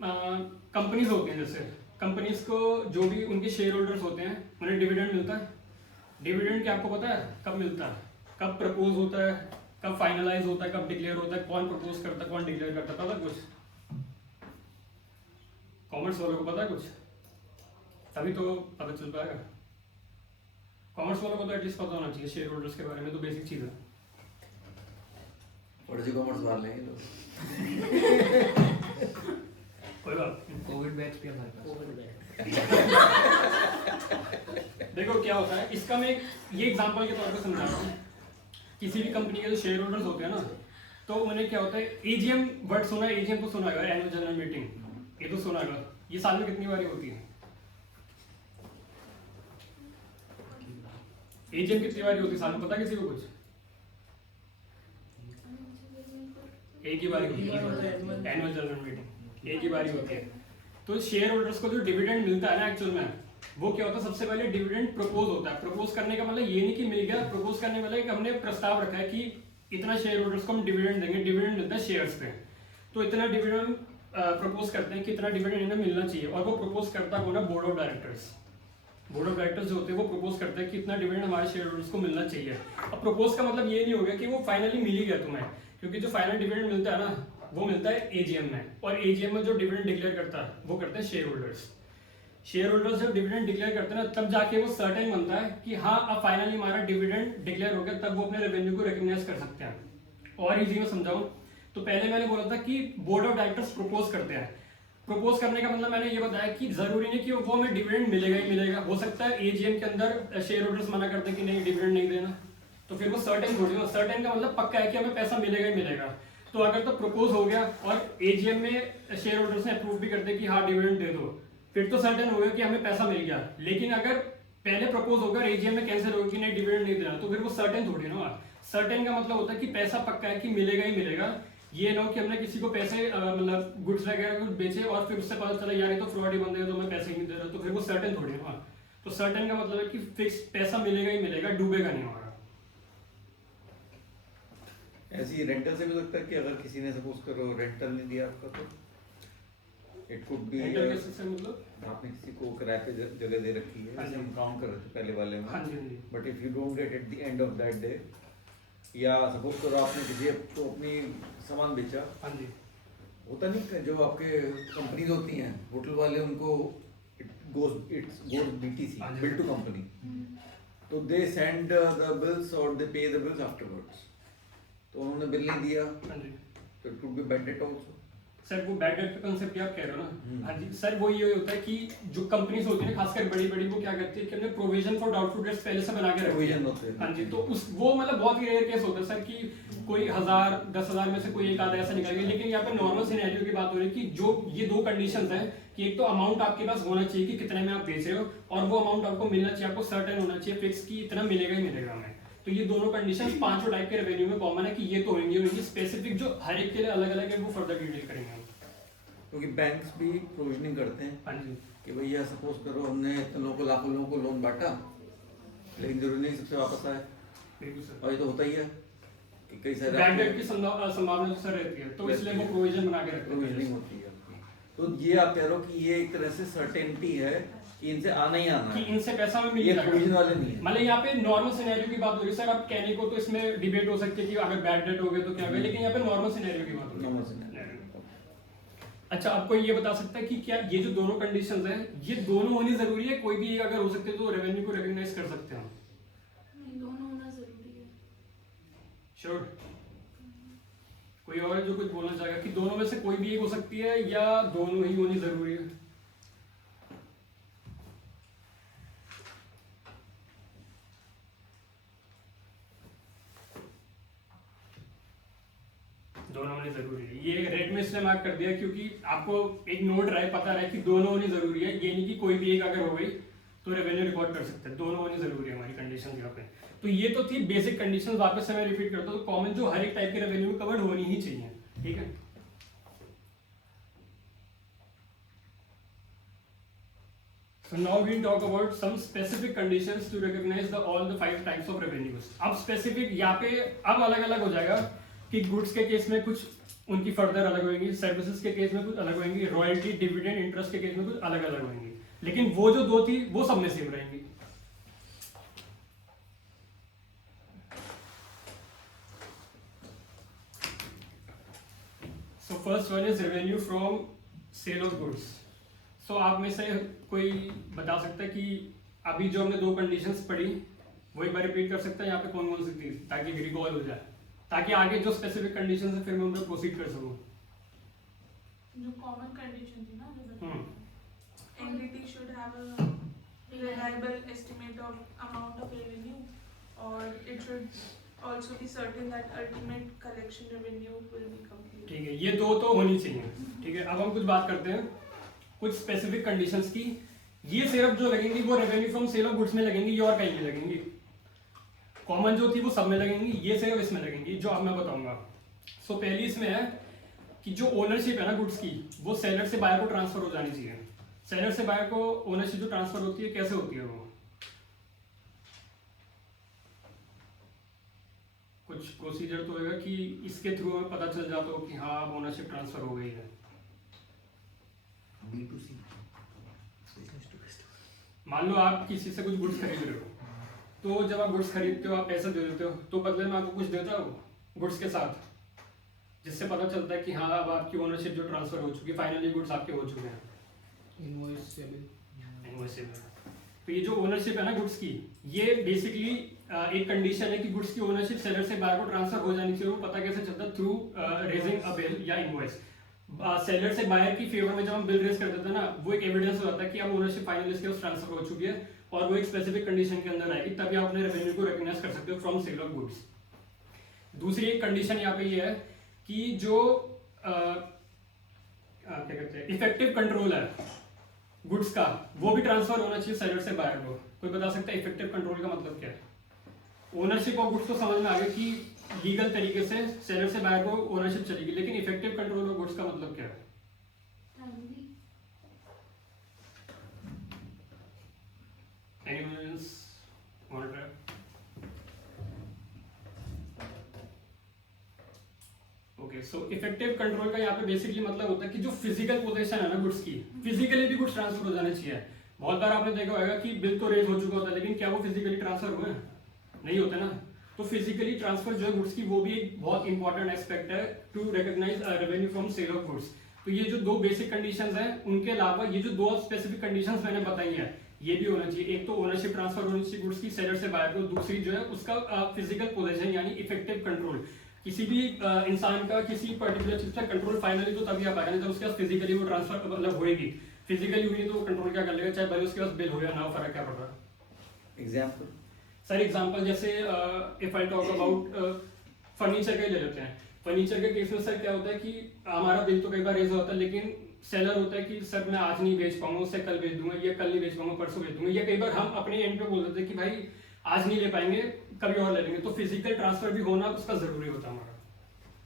कंपनीज होती हैं, जैसे कंपनीज को जो भी उनके शेयर होल्डर्स होते हैं उन्हें डिविडेंड मिलता है। डिविडेंड क्या आपको पता है कब मिलता है, कब प्रपोज होता है, कब फाइनलाइज होता है, कब डिक्लेयर होता है, कौन प्रपोज करता है, कौन डिक्लेयर करता है, पता है कुछ? कॉमर्स वालों को पता है कुछ? तभी तो पता चल पाएगा। कॉमर्स वालों को तो एटलीस्ट पता होना चाहिए शेयर होल्डर्स के बारे में, तो बेसिक चीज़ है। और जो कॉमर्स वाले हैं लोग कोई बात नहीं। कोविड बैच भी हमारे पास। देखो क्या होता है, इसका मैं ये एग्जांपल के तौर पे समझा रहा हूँ। किसी भी कंपनी के जो शेयर होल्डर्स होते हैं ना, तो उन्हें क्या होता है, एजीएम वर्ड सुना है, एजीएम तो सुना है, एनुअल जनरल मीटिंग, ये तो सुना है। ये साल में कितनी बारी होती है? एजीएम कितनी बारी होती है साल में, पता किसी को कुछ? एक ही बारी होती है एनुअल जनरल मीटिंग, एक ही बारी होती है। तो शेयर होल्डर्स को जो डिविडेंड मिलता है ना एक्चुअल में, वो क्या होता है, सबसे पहले डिविडेंड प्रपोज होता है। प्रपोज करने का मतलब ये नहीं कि मिल गया, प्रपोज करने वाला कि हमने प्रस्ताव रखा है कि इतना शेयर होल्डर्स को हम डिविडेंड देंगे, डिविडेंड मिलता है शेयर्स पे। तो इतना डिविडेंड प्रपोज करते हैं कि इतना डिविडेंड इन्हें मिलना चाहिए, और वो प्रपोज करता कौन है? Board of directors. Board of directors जो होते हैं वो प्रपोज करते हैं कि इतना डिविडेंड हमारे शेयर होल्डर्स को मिलना चाहिए। अब प्रपोज का मतलब ये नहीं हो गया कि वो फाइनली मिल ही गया तुम्हें, क्योंकि जो फाइनल डिविडेंड मिलता है ना वो मिलता है एजीएम में, और एजीएम में जो डिविडेंड डिक्लेयर करता है वो करते हैं शेयर होल्डर्स। शेयर होल्डर्स जब डिविडेंड डिक्लेयर करते हैं ना, तब जाके वो सर्टेन बनता है कि हाँ अब फाइनली हमारा डिविडेंड डिक्लेयर हो गया, तब वो अपने रेवेन्यू को रिकॉग्नाइज कर सकते हैं। और इजी में समझाऊं तो पहले मैंने बोला था कि बोर्ड ऑफ डायरेक्टर्स प्रपोज करते हैं। प्रपोज करने का मतलब मैंने ये बताया कि जरूरी नहीं कि वो हमें डिविडेंड मिलेगा ही मिलेगा, हो सकता है एजीएम के अंदर शेयर होल्डर्स मना करते हैं कि नहीं डिविडेंड नहीं देना, तो फिर वो सर्टेन थोड़ी ना, सर्टेन का मतलब पक्का है कि हमें पैसा मिलेगा ही मिलेगा। तो अगर तो प्रपोज हो गया और एजीएम में शेयर होल्डर्स ने अप्रूव भी करते कि हाँ डिविडेंड दे दो, फिर तो सर्टेन हो गया कि हमें पैसा मिल गया। लेकिन अगर पहले प्रपोज होगा एजीएम में कैंसिल होगा कि नहीं डिविडेंड नहीं देना, तो फिर वो सर्टेन थोड़ी ना। सर्टेन का मतलब होता है कि पैसा पक्का है कि मिलेगा ही मिलेगा। ये ना हो कि हमने किसी को पैसे मतलब गुड्स वगैरह कुछ बेचे और फिर उससे पता चला यार ये तो फ्रॉड ही बंदे हैं, तो मैं पैसे ही नहीं दे रहा, तो फिर वो सर्टेन थोड़ी ना। तो सर्टेन का मतलब है कि फिक्स पैसा मिलेगा ही मिलेगा, डूबेगा नहीं हमारा। ऐसी रेंटल से भी लगता है कि अगर किसी ने सपोज करो रेंटल नहीं दिया आपका, तो इट कुड बी मतलब आपने किसी को किराए पे जगह दे रखी है, जैसे हम काम कर रहे थे पहले वाले में, हाँ जी, but if you don't get at the end of that day, या सपोज करो आपने किसी को अपनी सामान बेचा, हाँ जी, होता नहीं जो आपके कंपनीज होती हैं होटल वाले, उनको इट्स गोज बीटीसी, हाँ जी। बिल टू कंपनी, तो दे सेंड द बिल्स और दे पे द बिल्स आफ्टरवर्ड्स। तो उन्होंने बिल नहीं दिया, हाँ जी। तो it could be bad debt also. Sir वो बैड डेट का कंसेप्ट आप कह रहे हो हम्म। ना, हाँ जी सर, वो ये होता है कि जो कंपनीज होती है ना खासकर बड़ी बड़ी, वो क्या करती है कि हमने प्रोविजन फॉर डाउटफुल डेट्स पहले से बना के रखी Provision है। होते हैं। हाँ जी, तो उस वो मतलब बहुत ही रेयर केस होता है सर कि कोई 1000 10,000 में से कोई एक आधा ऐसा निकल गया। लेकिन यहाँ पे नॉर्मल सिनेरियो की बात हो रही है कि जो ये दो कंडीशंस हैं कि एक तो अमाउंट आपके पास होना चाहिए कि कितने में आप बेच रहे हो, और वो अमाउंट आपको मिलना चाहिए, आपको सर्टेन होना चाहिए फिक्स कि इतना मिलेगा ही मिलेगा हमें। तो ये दोनों कंडीशंस पांचों टाइप के रेवेन्यू में कॉमन है कि ये तो होंगी, स्पेसिफिक जो हर एक के लिए अलग अलग है वो फर्दर डिटेल करेंगे हम। क्योंकि बैंक्स भी प्रोविजनिंग करते हैं हाँ जी, कि भैया सपोज करो हमने इतने लोगों को लाखों लोगों को लोन बांटा, लेकिन जरूरी नहीं सबसे वापस आए, बिल्कुल सर। और ये तो होता ही है कि कई सारे बैड डेट की संभावना तो सर रहती है, तो इसलिए वो प्रोविजन बना के रखते प्रोविजनिंग हैं। होती है। तो ये आप कह रहे हो कि ये एक तरह से सर्टेनिटी है कि इनसे आना ही आना कि है, इनसे पैसा में मिल ये जाएगा। प्रोविजन वाले नहीं है। मतलब यहाँ पे नॉर्मल सिनेरियो की बात हो रही है सर, आप कहने को तो इसमें डिबेट हो सकती है कि अगर बैड डेट हो गए तो क्या होगा, लेकिन यहाँ पे नॉर्मल सिनेरियो की बात हो रही है। Normal scenario। अच्छा, आपको ये बता सकता है कि क्या ये जो दोनों कंडीशंस हैं ये दोनों होनी जरूरी है? कोई भी एक अगर हो सकते तो रेवेन्यू को रिकॉग्नाइज कर सकते हैं हम? नहीं, दोनों होना जरूरी है। श्योर? कोई और जो कुछ बोलना चाहेगा कि दोनों में से कोई भी एक हो सकती है या दोनों ही होनी जरूरी है? दोनों होनी जरूरी है। ये रेड में इसलिए मार्क कर दिया क्योंकि आपको एक नोट रहे, पता रहे कि दोनों होनी जरूरी है। ये नहीं कि कोई भी एक अगर हो गई तो रेवेन्यू रिकॉर्ड कर सकते हैं, दोनों होनी जरूरी है हमारी कंडीशन यहाँ पे। तो ये तो थी बेसिक कंडीशन, वापस से मैं रिपीट करता हूँ, तो कॉमन जो हर एक टाइप के रेवेन्यू में कवर्ड होनी ही चाहिए, ठीक है। So now we'll talk about some specific conditions to recognize all the 5 types of revenues. अब specific यहाँ पे अब अलग अलग हो जाएगा। कि गुड्स के केस में कुछ उनकी फर्दर अलग होंगी, सर्विसेज के केस में कुछ अलग होंगी, रॉयल्टी, डिविडेंड, इंटरेस्ट के केस में कुछ अलग अलग होंगी, लेकिन वो जो दो थी वो सब में सेम रहेंगी। So first one is revenue from sale of goods. So आप में से कोई बता सकता है कि अभी जो हमने दो कंडीशंस पढ़ी वो एक बार रिपीट कर सकता है यहाँ पे कौन कौन सी थी, ताकि रिकॉल हो जाए, ताकि आगे जो स्पेसिफिक कंडीशंस है फिर मैं उन पर प्रोसीड कर सकूँ। जो कॉमन कंडीशन थी ना, हम्म। entity should have a reliable estimate of amount of revenue, or it should also be certain that ultimate collection revenue will be complete. ठीक है, ये दो तो होनी चाहिए। ठीक है, अब हम कुछ बात करते हैं कुछ स्पेसिफिक कंडीशंस की। ये सिर्फ जो लगेंगी वो revenue from sale of goods में लगेंगी, ये और कहीं नहीं लगेंगी। कॉमन जो थी वो सब में लगेंगी, ये सिर्फ इसमें लगेंगी जो अब मैं बताऊंगा। सो पहली इसमें है कि जो ओनरशिप है ना गुड्स की, वो सेलर से बायर को ट्रांसफर हो जानी चाहिए। सेलर से बायर को ओनरशिप जो ट्रांसफर होती है कैसे होती है, वो कुछ प्रोसीजर तो होगा कि इसके थ्रू हमें पता चल जाता हो कि हाँ अब ओनरशिप ट्रांसफर हो गई है। B2C, business to customer. मान लो आप किसी से कुछ गुड्स खरीद रहे हो, तो जब आप गुड्स खरीदते हो आप पैसे दे देते हो, तो बदले में आपको कुछ देता हो गुड्स के साथ, जिससे पता चलता है कि हाँ अब आपकी ओनरशिप जो ट्रांसफर हो चुकी है, फाइनली गुड्स आपके हो चुके हैं। Invoice invoice. तो ये जो ओनरशिप है ना गुड्स की, ये बेसिकली एक कंडीशन है कि गुड्स की ओनरशिप सेलर से बायर को ट्रांसफर हो जानी चाहिए। वो पता कैसे चलता है? थ्रू रेजिंग अ बिल या इनवॉइस। सेलर से बायर की फेवर में जब हम बिल रेज कर देते हैं ना, वो एक एविडेंस हो जाता है कि अब ओनरशिप फाइनली इसके पास ट्रांसफर हो चुकी है और वो एक स्पेसिफिक कंडीशन के अंदर आएगी, तभी आप अपने रेवेन्यू को रिकॉग्नाइज कर सकते हो फ्रॉम सेल ऑफ गुड्स। दूसरी एक कंडीशन यहाँ पे ये है कि जो क्या कहते हैं इफेक्टिव कंट्रोल है गुड्स का, वो भी ट्रांसफर होना चाहिए सेलर से बायर को। कोई बता सकता है इफेक्टिव कंट्रोल का मतलब क्या है? ओनरशिप ऑफ गुड्स तो समझ में आ गया कि लीगल तरीके से सेलर से बायर को ओनरशिप चलेगी, लेकिन इफेक्टिव कंट्रोल ऑफ गुड्स का मतलब क्या है? Anyone want to try? Okay, so effective control का यहाँ पे बेसिकली मतलब होता है कि जो फिजिकल पोजीशन है ना गुड्स की, फिजिकली भी गुड्स ट्रांसफर हो जाने चाहिए। बहुत बार आपने देखा होगा कि बिल तो रेज हो चुका होता है, लेकिन क्या वो फिजिकली ट्रांसफर हुए? नहीं होते ना। तो फिजिकली ट्रांसफर जो है गुड्स की, वो भी एक बहुत इंपॉर्टेंट एस्पेक्ट है to recognise revenue from sale of goods. तो ये जो दो बेसिक कंडीशंस हैं, उनके अलावा ये जो दो स्पेसिफिक कंडीशंस मैंने बताई हैं, ये भी होना चाहिए। एक तो ओनरशिप ट्रांसफर होनी चाहिए गुड्स की सेलर से बायर को, दूसरी जो है उसका फिजिकल पोजीशन यानी इफेक्टिव कंट्रोल। किसी भी इंसान का किसी पर्टिकुलर चीज का कंट्रोल फाइनली तो तभी आ पाएगा जब उसके पास फिजिकली वो ट्रांसफर मतलब होएगी। फिजिकली हुई तो वो कंट्रोल क्या कर लेगा, चाहे भले उसके पास बिल हो या ना हो, फर्क क्या पड़ रहा है? एग्जाम्पल सर एग्जांपल जैसे if I talk about furniture का ही ले लेते हैं। फर्नीचर के केस में सर क्या होता है कि हमारा बिल तो कई बार रेज होता है, लेकिन सेलर होता है कि सर मैं आज नहीं बेच पाऊंगा, उससे कल बेच दूंगा, या कल नहीं बेच पाऊंगा परसों बेच दूंगा, या कई बार हम अपने एंड पे बोल देते हैं कि भाई आज नहीं ले पाएंगे कभी और ले लेंगे। तो फिजिकल ट्रांसफर भी होना उसका जरूरी होता है हमारा।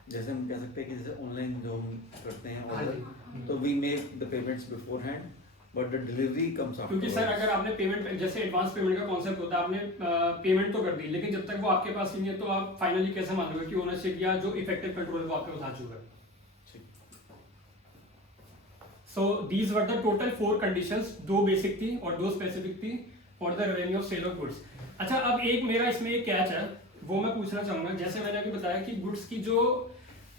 जैसे हम कह सकते हैं कि जैसे ऑनलाइन जो हम करते हैं ऑर्डर, तो we make the payments beforehand but the delivery comes after. क्योंकि सर अगर आपने पेमेंट, जैसे एडवांस पेमेंट का कॉन्सेप्ट होता है, आपने पेमेंट तो कर दी, लेकिन जब तक वो आपके पास ही नहीं है तो आप फाइनली कैसे मानोगे कि ओनरशिप या जो इफेक्टिव कंट्रोल वो आपके पास आ चुका है? So these were the total 4 conditions, 2 basic थी और 2 स्पेसिफिक थी for the revenue of sale of goods. अच्छा, अब एक मेरा इसमें एक कैच है, वो मैं पूछना चाहूंगा। जैसे मैंने अभी बताया कि गुड्स की जो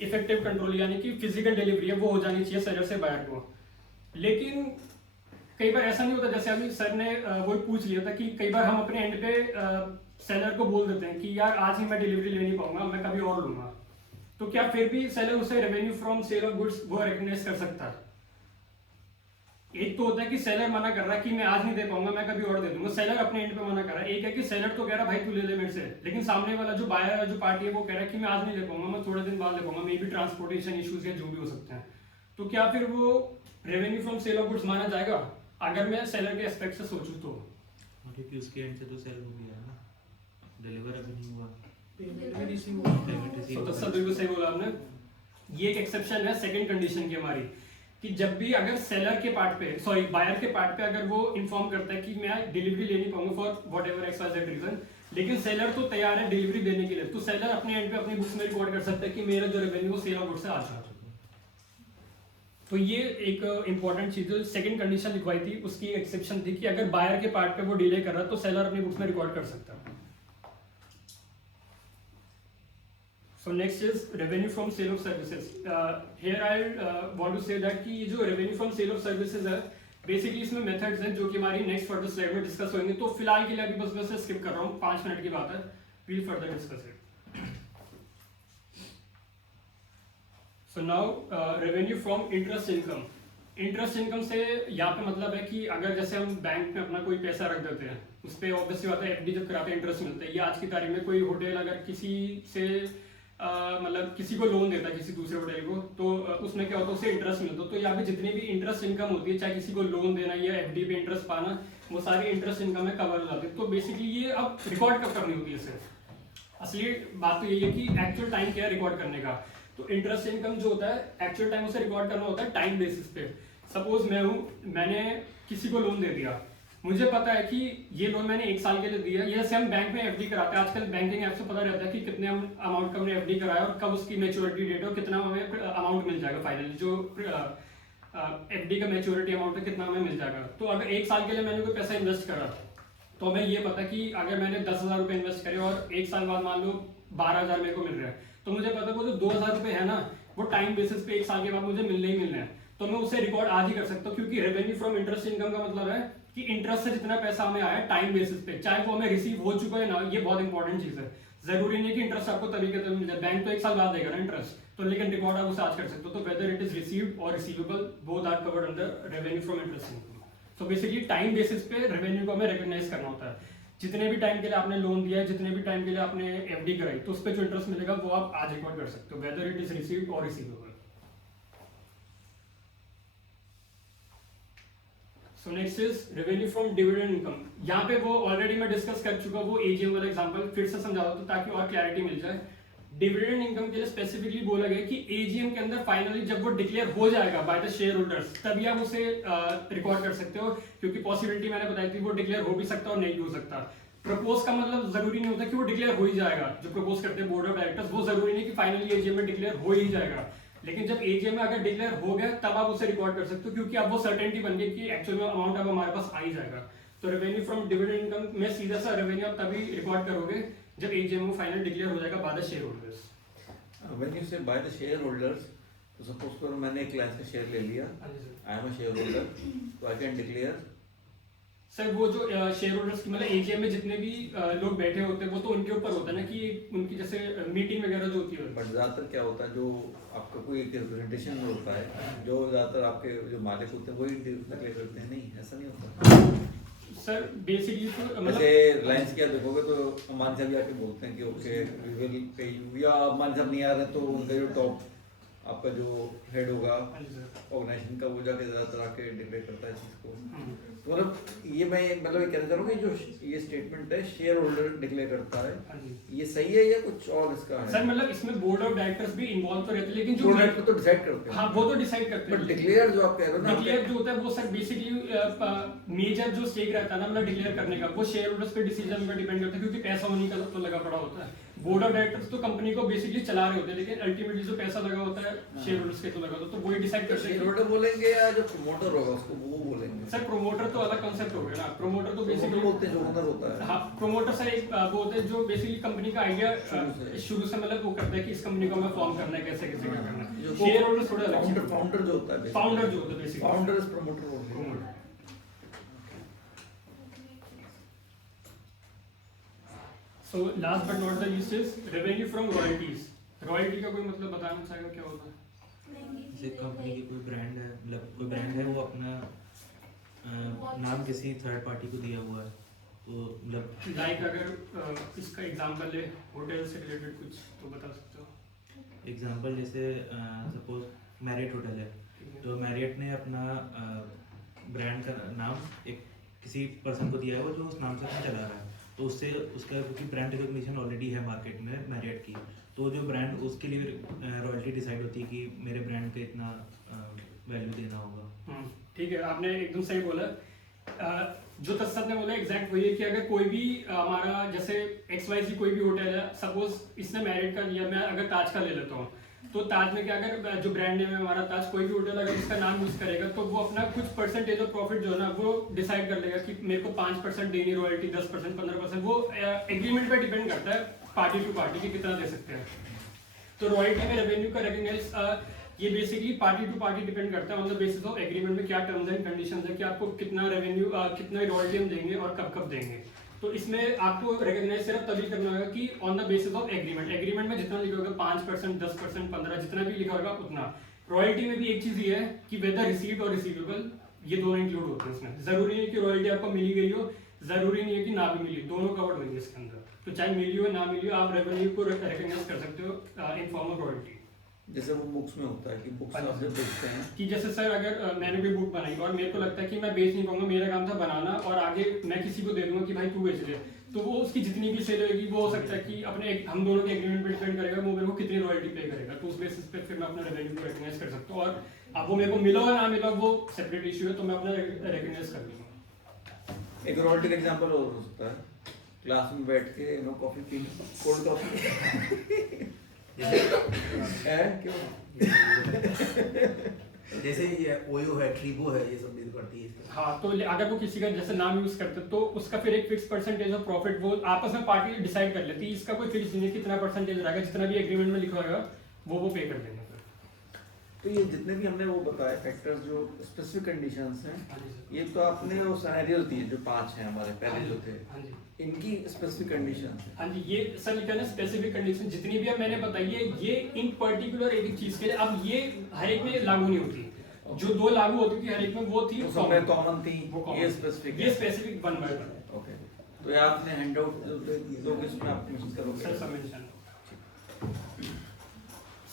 इफेक्टिव कंट्रोल यानी कि फिजिकल डिलीवरी है वो हो जानी चाहिए सेलर से बायर को, लेकिन कई बार ऐसा नहीं होता। जैसे अभी सर ने वो पूछ लिया था कि कई बार हम अपने एंड पे सेलर को बोल देते हैं कि यार आज ही मैं डिलीवरी ले नहीं पाऊंगा, मैं कभी और लूंगा। तो क्या फिर भी सेलर उसे revenue from sale of goods वो रिकॉग्नाइज कर सकता है? एक तो होता है कि सेलर मना कर रहा है कि मैं आज नहीं दे पाऊंगा, मैं कभी और दे दूंगा, सेलर अपने एंड पे मना कर रहा है। एक है कि सेलर तो कह रहा है भाई तू ले ले मेरे से, लेकिन सामने वाला जो बायर है, जो पार्टी है, वो कह रहा है कि मैं आज नहीं ले पाऊंगा, मैं थोड़े दिन बाद ले पाऊंगा, मे बी ट्रांसपोर्टेशन इश्यूज या जो भी हो सकते हैं। तो क्या फिर वो revenue from sale of goods माना जाएगा अगर मैं सेलर के एस्पेक्ट से सोचूं तो? क्योंकि उसके एंड से तो सेल हो गया है ना, डिलीवर अभी नहीं हुआ, पेमेंट भी रिसीव हुआ, पेमेंट रिसीव तो सर बिल्कुल सही बोला आपने। ये एक एक्सेप्शन है सेकंड कंडीशन की हमारी, कि जब भी अगर सेलर के पार्ट पे, बायर के पार्ट पे अगर वो इन्फॉर्म करता है कि मैं डिलीवरी ले नहीं पाऊंगा फॉर व्हाटएवर XYZ रीजन, लेकिन सेलर तो तैयार है डिलीवरी देने के लिए, तो सेलर अपने एंड पे अपनी बुक्स में रिकॉर्ड कर सकता है कि मेरा जो रेवेन्यू वो सेल ऑफ गुड्स से आ चुका है। तो ये एक इंपॉर्टेंट चीज है। सेकंड कंडीशन लिखवाई थी, उसकी एक्सेप्शन थी कि अगर बायर के पार्ट पे वो डिले कर रहा है तो सेलर अपनी बुक्स में रिकॉर्ड कर सकता है। So next is revenue from sale of services. Here I want to say that कि ये जो revenue from sale of services है, basically इसमें methods हैं जो कि हमारी next further slide में discuss होंगे। तो फिलहाल के लिए अभी बस मैं skip कर रहा हूँ, 5 मिनट की बात है, we'll further discuss it. So now revenue from interest income. Interest income से यहाँ पे मतलब है कि अगर जैसे हम बैंक में अपना कोई पैसा रख देते हैं, उस पर ऑब्वियसली बात है एफडी जब कराते हैं इंटरेस्ट मिलता है। या आज की तारीख में कोई होटल अगर किसी से मतलब किसी को लोन देता है किसी दूसरे होटल को, तो उसमें क्या होता है उसे इंटरेस्ट मिलता है। तो यहाँ पे जितनी भी इंटरेस्ट इनकम होती है, चाहे किसी को लोन देना या एफडी पे इंटरेस्ट पाना, वो सारी इंटरेस्ट इनकम में कवर हो जाती है। तो बेसिकली ये अब रिकॉर्ड कब करनी होती है सिर्फ, असली बात तो यही है कि एक्चुअल टाइम क्या है रिकॉर्ड करने का। तो इंटरेस्ट इनकम जो होता है एक्चुअल टाइम उसे रिकॉर्ड करना होता है टाइम बेसिस पे। सपोज मैंने किसी को लोन दे दिया, मुझे पता है कि ये लोन मैंने 1 साल के लिए दिया। ये जैसे हम बैंक में एफडी कराते हैं, आजकल बैंकिंग ऐप से पता रहता है कि कितने अमाउंट का हमने एफडी कराया और कब उसकी मैच्योरिटी डेट है और कितना हमें अमाउंट मिल जाएगा फाइनली, जो एफडी का मैच्योरिटी अमाउंट है कितना हमें मिल जाएगा। तो अगर 1 साल के लिए मैंने कोई पैसा इन्वेस्ट करा तो हमें ये पता कि अगर मैंने 10,000 रुपये इन्वेस्ट करे और 1 साल बाद मान लो 12,000 मेरे को मिल रहा है, तो मुझे पता है वो जो 2,000 रुपये है ना, वो टाइम बेसिस पे 1 साल के बाद मुझे मिलने ही मिलने हैं। तो मैं उसे रिकॉर्ड आज ही कर सकता हूँ, क्योंकि रेवेन्यू फ्रॉम इंटरेस्ट इनकम का मतलब है कि इंटरेस्ट से जितना पैसा हमें आया टाइम बेसिस पे, चाहे वो हमें रिसीव हो चुका है ना। ये बहुत इंपॉर्टेंट चीज है। जरूरी नहीं है कि इंटरेस्ट आपको तभी के तभी मिल जाए, बैंक तो 1 साल बाद देगा ना इंटरेस्ट, तो लेकिन रिकॉर्ड आप उसे आज कर सकते हो। तो वेदर इट इज रिसीव्ड और receivable, both are covered under revenue from interest income. So basically time basis पे रेवेन्यू को हमें रिकॉग्नाइज करना होता है। जितने भी टाइम के लिए आपने लोन दिया है, जितने भी टाइम के लिए आपने एफडी कराई, तो उस पर जो इंटरेस्ट मिलेगा वो आप आज रिकॉर्ड कर सकते हो, वेदर इट इज रिसीव्ड और receivable. So next is revenue from dividend income. यहाँ पे वो ऑलरेडी मैं डिस्कस कर चुका हूँ, वो एजीएम वाला एग्जांपल फिर से समझा दो ताकि और क्लैरिटी मिल जाए। डिविडेंड इनकम के लिए स्पेसिफिकली बोला गया कि एजीएम के अंदर फाइनली जब वो डिक्लेयर हो जाएगा बाय द शेयर होल्डर्स, तभी आप उसे रिकॉर्ड कर सकते हो, क्योंकि पॉसिबिलिटी मैंने बताई थी वो डिक्लेयर हो भी सकता और नहीं भी हो सकता। प्रपोज का मतलब जरूरी नहीं होता कि वो डिक्लेयर हो ही जाएगा। जो प्रपोज करते हैं बोर्ड ऑफ डायरेक्टर्स, वो जरूरी नहीं कि फाइनली एजीएम में डिक्लेयर हो ही जाएगा, लेकिन जब एजीएम में अगर डिक्लेयर हो गया तब आप उसे रिकॉर्ड कर सकते हो, क्योंकि अब वो सर्टेनिटी बन गई कि एक्चुअल में अमाउंट अब हमारे पास आ ही जाएगा। तो रेवेन्यू फ्रॉम डिविडेंड इनकम में सीधा सा रेवेन्यू आप तभी रिकॉर्ड करोगे जब एजीएम में फाइनल डिक्लेयर हो जाएगा by the share holders. When you say by the shareholders, तो suppose करो मैंने एक क्लाइंट का शेयर ले लिया, I am a shareholder, तो I can declare। सर वो जो शेयर होल्डर्स की मतलब एजीएम में जितने भी लोग बैठे होते हैं वो तो उनके ऊपर होता है ना कि उनकी जैसे मीटिंग वगैरह जो होती है। बट ज़्यादातर क्या होता है, जो आपका कोई एक रिप्रेजेंटेशन होता है, जो ज़्यादातर आपके जो मालिक होते हैं वही डिक्लेयर करते हैं। नहीं, ऐसा नहीं होता सर। बेसिकली तो मतलब जैसे रिलायंस क्या देखोगे तो अमान साहब आके बोलते हैं कि okay we will pay you, या अमान साहब नहीं आ रहे तो उनका जो टॉप आपका जो हेड होगा ऑर्गेनाइजेशन का, वो जाके ज़्यादातर आके डिक्लेयर करता है चीज़ को। तो मतलब ये मैं मतलब ये कहना चाह रहा हूँ कि जो ये स्टेटमेंट है शेयर होल्डर डिक्लेयर करता है, ये सही है या कुछ और इसका है? सर मतलब इसमें बोर्ड ऑफ डायरेक्टर्स भी इन्वॉल्व तो रहते हैं, लेकिन जो बोर्ड तो डिसाइड करते हैं। हाँ वो तो डिसाइड करते हैं, बट डिक्लेयर जो आप कह रहे हो ना, डिक्लेयर जो होता है वो सर बेसिकली मेजर जो स्टेक रहता है ना मतलब डिक्लेयर करने का, वो शेयर होल्डर्स पे डिसीजन पर डिपेंड करता है, क्योंकि पैसा उन्हीं का तो लगा पड़ा होता है। बोर्ड ऑफ डायरेक्टर्स तो कंपनी को बेसिकली चला रहे होते हैं, लेकिन अल्टीमेटली जो पैसा लगा होता है शेयर होल्डर्स के तो लगा होता है, तो वही डिसाइड करते हैं। शेयर होल्डर बोलेंगे या जो प्रमोटर होगा उसको वो बोलेंगे? सर प्रोमोटर तो अलग कंसेप्ट हो गया ना। प्रोमोटर तो बेसिकली बोलते हैं जो ओनर होता है। हाँ, प्रोमोटर सर एक वो होते हैं जो बेसिकली कंपनी का आइडिया शुरू से मतलब वो करता है कि इस कंपनी को हमें फॉर्म करना है, कैसे कैसे क्या करना है। शेयर होल्डर थोड़ा अलग, फाउंडर जो होता है, फाउंडर जो होता है बेसिकली, फाउंडर इज प्रमोटर होता है। So last but not the least is revenue from royalties. Royalty का कोई मतलब बताना चाहेगा क्या होता है? जैसे कंपनी की कोई ब्रांड है, मतलब कोई ब्रांड है, वो अपना नाम किसी थर्ड पार्टी को दिया हुआ है, तो मतलब लाइक अगर इसका एग्जांपल ले होटल से रिलेटेड कुछ तो बता सकते हो? एग्जांपल जैसे सपोज मैरियट होटल है, तो मैरियट ने अपना ब्रांड का नाम एक किसी पर्सन को दिया है वो जो उस नाम से अपना चला रहा है, तो उससे उसका क्योंकि ब्रांड रिकॉग्निशन ऑलरेडी है मार्केट में मैरियट की, तो जो ब्रांड उसके लिए रॉयल्टी डिसाइड होती है कि मेरे ब्रांड पे इतना वैल्यू देना होगा। ठीक है, आपने एकदम सही बोला जो तस्सद ने बोला एग्जैक्ट वही है कि अगर कोई भी हमारा जैसे XYZ कोई भी होटल है, सपोज इसने मैरिट का लिया, मैं अगर ताज का ले लेता हूँ, तो ताज में क्या, अगर जो ब्रांड नेम है हमारा ताज, कोई भी होटल अगर इसका नाम यूज करेगा तो वो अपना कुछ परसेंटेज ऑफ प्रॉफिट जो है ना वो डिसाइड कर लेगा कि मेरे को 5% देनी रॉयल्टी, 10%, 15%, वो एग्रीमेंट पे डिपेंड करता है पार्टी टू पार्टी कि कितना दे सकते हैं। तो रॉयल्टी में रेवेन्यू का रिकॉग्नाइज ये basically party to party depend करता है on the basis of agreement में क्या टर्म्स एंड कंडीशंस है कि आपको कितना रेवेन्यू, कितना रॉयल्टी हम देंगे और कब कब देंगे। तो इसमें आपको रिकॉग्नाइज सिर्फ तभी करना होगा कि on the basis of agreement, agreement में जितना लिखा होगा 5%, 10%, 15%, जितना भी लिखा होगा उतना। रॉयल्टी में भी एक चीज ये है कि वेदर रिसीव्ड और रिसीवेबल, ये दोनों इंक्लूड होते हैं इसमें। जरूरी नहीं कि रॉयल्टी आपको मिली गई हो, जरूरी नहीं है कि ना भी मिली, दोनों कवर्ड होंगे इसके अंदर। तो चाहे मिली हो ना मिली हो, आप रेवेन्यू को रिकॉग्नाइज कर सकते हो इन फॉर्म ऑफ रॉयल्टी। जैसे वो बुक्स में होता है कि बुक्स आप जब बेचते हैं कि जैसे सर अगर मैंने कोई बुक बनाई और मेरे को लगता है कि मैं बेच नहीं पाऊंगा, मेरा काम था बनाना और आगे मैं किसी को दे दूंगा कि भाई तू बेच ले, तो वो उसकी जितनी भी सेल होगी वो हो सकता है कि अपने हम दोनों के एग्रीमेंट पे डिपेंड करेगा वो मेरे को कितनी रॉयल्टी पे करेगा, तो उस बेसिस पे फिर मैं अपना रेवेन्यू को रिकॉग्नाइज कर सकता हूँ। और अब वो मेरे को मिला या ना मिला वो सेपरेट इशू है, तो मैं अपना रिकॉग्नाइज कर दूंगा। एक रॉयल्टी का एग्जांपल और हो सकता है, क्लास में बैठ के नो कॉफी पी, कोल्ड कॉफी है क्यों? जैसे ये ओयो है, ट्रीबो है, ये सब डील करती है इसका। हाँ, तो अगर वो किसी का जैसे नाम यूज करते तो उसका फिर एक फिक्स परसेंटेज ऑफ प्रॉफिट वो आपस में पार्टी डिसाइड कर लेती है। इसका कोई फिक्स नहीं है कितना परसेंटेज रहेगा, जितना भी एग्रीमेंट में लिखा होगा वो पे कर देंगे। तो ये जितने भी हमने वो बताए फैक्टर्स जो स्पेसिफिक कंडीशंस हैं, ये तो आपने वो सिनेरियोस दिए जो 5 हैं हमारे पहले जो थे, हाँ जी, इनकी स्पेसिफिक कंडीशंस। हाँ जी, ये सर लिखा है स्पेसिफिक कंडीशन, जितनी भी अब मैंने बताई है ये इन पर्टिकुलर एक चीज के लिए, अब ये हर एक में लागू नहीं होती। जो 2 लागू होती थी हर एक में वो थी उसमें कॉमन थी, ये स्पेसिफिक ये स्पेसिफिक 1 बाय 1। ओके, तो ये आपने हैंडआउट दो इसमें आप मेंशन करोगे सर सबमिशन।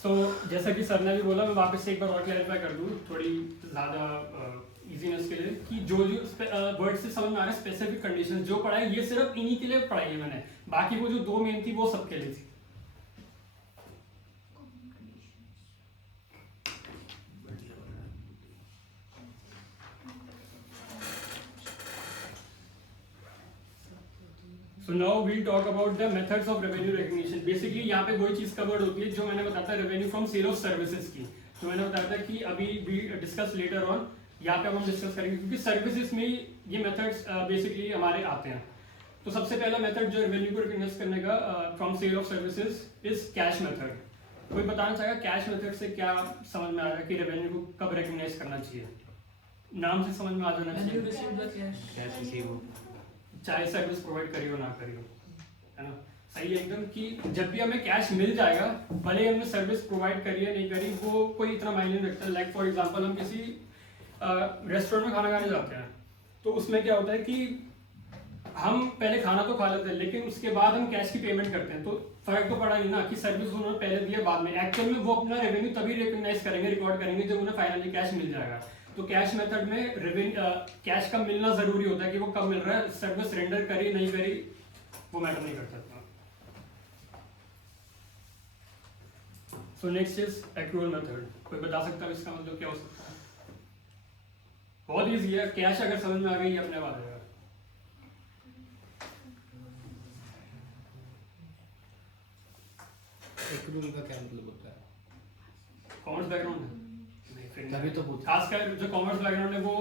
सो जैसा कि सर ने भी बोला, मैं वापस से एक बार और क्लैरिफाई कर दूं थोड़ी ज़्यादा इजीनेस के लिए कि जो वर्ड से समझ में आ रहा है स्पेसिफिक कंडीशन जो पढ़ाई ये सिर्फ इन्हीं के लिए पढ़ाई है मैंने, बाकी वो जो 2 मेन थी वो सबके लिए थी। So now we'll talk about the methods of revenue recognition. Basically यहाँ पे वही चीज़ कवर्ड होती है जो मैंने बताया था revenue from sale of services की, तो मैंने बताया था कि अभी वी डिस्कस लेटर ऑन, यहाँ पे हम डिस्कस करेंगे क्योंकि सर्विसेज में ये मेथड्स बेसिकली हमारे आते हैं। तो सबसे पहला मेथड जो रेवेन्यू को रिकॉग्नाइज करने का from sale of services is cash method. कोई बताना चाहेगा कैश मेथड से क्या समझ में आ रहा है कि रेवेन्यू को कब रिकॉग्नाइज करना चाहिए? नाम से समझ में आ जाना When you चाहिए, receive the cash. Cash receive हो, चाहे सर्विस प्रोवाइड करी हो ना करी हो, है ना? सही है एकदम कि जब भी हमें कैश मिल जाएगा, भले ही हमने सर्विस प्रोवाइड करी है नहीं करी वो कोई इतना मायने नहीं रखता। लाइक फॉर एग्जांपल हम किसी रेस्टोरेंट में खाना खाने जाते हैं, तो उसमें क्या होता है कि हम पहले खाना तो खा लेते हैं लेकिन उसके बाद हम कैश की पेमेंट करते हैं, तो फर्क तो पड़ा नहीं ना कि सर्विस उन्होंने पहले दिया बाद में। एक्चुअल में वो अपना रेवेन्यू तभी रिकॉग्नाइज करेंगे, रिकॉर्ड करेंगे जब उन्हें फाइनली कैश मिल जाएगा। तो कैश मेथड में रेवेन्यू कैश का मिलना जरूरी होता है कि वो कब मिल रहा है, सर्विस रेंडर करी नहीं करी वो मैटर नहीं करता। सो नेक्स्ट इज एक्रूअल मेथड। कोई बता सकता है इसका मतलब क्या हो सकता है? बहुत इजी है, कैश अगर समझ में आ गई अपने बात है। एक्रूअल का क्या मतलब होता है? कॉमर्स बैकग्राउंड है तभी तो पूछा। खासकर जो कॉमर्स बैकग्राउंड है वो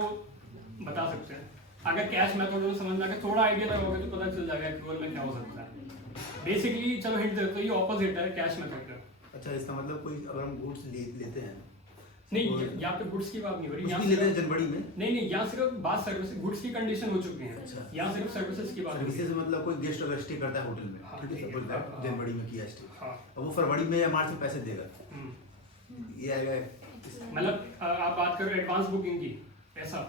बता सकते हैं। अगर कैश मेथड में समझ में आ गया, थोड़ा आइडिया लगाओगे तो पता चल जाएगा एक्रूअल में क्या हो सकता है। बेसिकली चलो हिंट देते तो ये ऑपोजिट है कैश मेथड का। अच्छा, इसका मतलब कोई अगर हम गुड्स लेते हैं नहीं, यहाँ पे गुड्स की बात नहीं हो रही, यहाँ कुछ भी लेते हैं सिर्फ जनवरी में, नहीं यहाँ सिर्फ बात सर्विस गुड्स की कंडीशन हो चुकी है, अच्छा। यहाँ सिर्फ सर्विसेज की बात हो रही सर्विसेज है। मतलब कोई गेस्ट अगर स्टे करता है होटल में, हाँ, ठीक है, ठीक है, सपोज दैट हाँ, जनवरी में किया स्टे, हाँ, अब वो फरवरी में या मार्च में पैसे देगा, हम्म। ये आएगा मतलब आप बात करो एडवांस बुकिंग की, ऐसा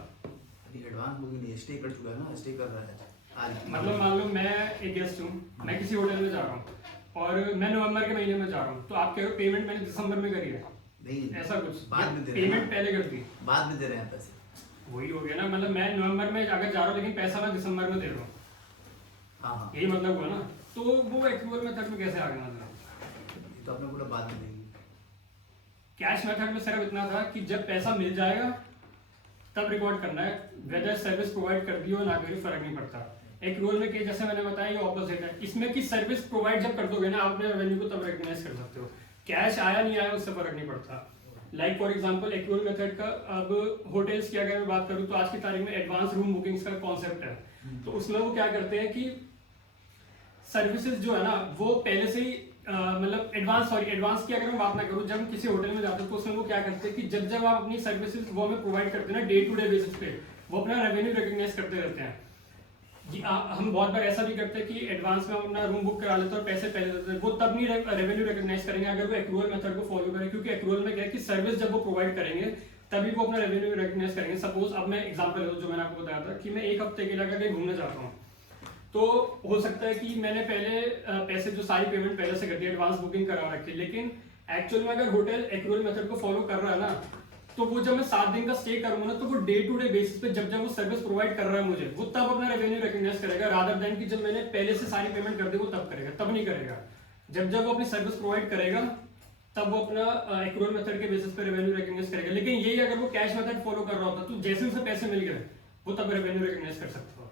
एडवांस बुकिंग नहीं, स्टे कर चुका है ना, स्टे कर रहा है आज, मतलब मान लो मैं एक गेस्ट हूँ, मैं किसी होटल में जा रहा हूँ और मैं नवंबर के महीने में जा रहा हूँ, तो आप कह रहे हो पेमेंट मैंने दिसंबर में करी है, नहीं ऐसा कुछ बाद में दे रहे हैं पेमेंट पहले कर दी, बाद में दे रहे हैं पैसे, वही हो गया ना। मतलब मैं नवंबर में अगर जा रहा हूँ लेकिन पैसा मैं दिसंबर में दे रहा हूँ, हाँ हाँ, यही मतलब हुआ ना। तो वो एक्रूअल मेथड में कैसे आ गया? मतलब ये तो अपने पूरा बाद में देंगे, कैश मेथड में सिर्फ इतना था कि जब पैसा मिल जाएगा तब रिकॉर्ड करना है, वेदर सर्विस प्रोवाइड कर दी हो ना करी फर्क नहीं पड़ता। एक्रूअल में कि जैसे मैंने बताया ये ऑपोजिट है, इसमें कि सर्विस प्रोवाइड जब कर दोगे ना आप अपने रेवेन्यू को तब रिकग्नाइज कर सकते हो, कैश आया नहीं आया उससे फर्क नहीं पड़ता। Like for example accrual method का, अब होटल्स की अगर मैं बात करूँ तो आज की तारीख में एडवांस रूम बुकिंग्स का कॉन्सेप्ट है, तो उसमें वो क्या करते हैं कि सर्विसेज जो है ना वो पहले से ही मतलब एडवांस की अगर मैं बात ना करूँ, जब हम किसी होटल में जाते हैं तो उसमें वो क्या करते हैं कि जब आप अपनी सर्विसेज वो हमें प्रोवाइड करते हैं ना डे टू डे बेसिस पे, वो अपना रेवेन्यू रिकग्नाइज करते रहते हैं। हम बहुत बार ऐसा भी करते हैं कि एडवांस में हम अपना रूम बुक करा लेते हैं और पैसे पहले देते हैं, वो तब नहीं रेवेन्यू रिकग्नाइज करेंगे अगर वो एक्रूअल मेथड को फॉलो करें, क्योंकि एक्रूअल में क्या है कि सर्विस जब वो प्रोवाइड करेंगे तभी वो अपना रेवेन्यू रिकग्नाइज करेंगे। सपोज अब मैं एग्जांपल जो मैंने आपको बताया था कि मैं एक हफ्ते के लिए अगर कहीं घूमने जाता हूँ, तो हो सकता है कि मैंने पहले पैसे जो सारी पेमेंट पहले से कर दी, एडवांस बुकिंग करा रखी, लेकिन एक्चुअल में अगर होटल एक्रूअल मेथड को फॉलो कर रहा है ना, तो वो जब मैं 7 दिन का स्टे करूंगा ना, तो वो डे टू डे बेसिस पे जब वो सर्विस प्रोवाइड कर रहा है मुझे, वो तब अपना रेवेन्यू रिकग्नाइज करेगा, रादर देन कि जब मैंने पहले से सारी पेमेंट कर दी वो तब करेगा, तब नहीं करेगा। जब वो अपनी सर्विस प्रोवाइड करेगा तब वो अपना एक्रूअल मेथड के बेसिस पे रेवेन्यू रिकग्नाइज करेगा। लेकिन यही अगर वो कैश मेथड फॉलो कर रहा होता तो जैसे उसे पैसे मिल गए वो तब रेवेन्यू रिकग्नाइज कर सकता हो।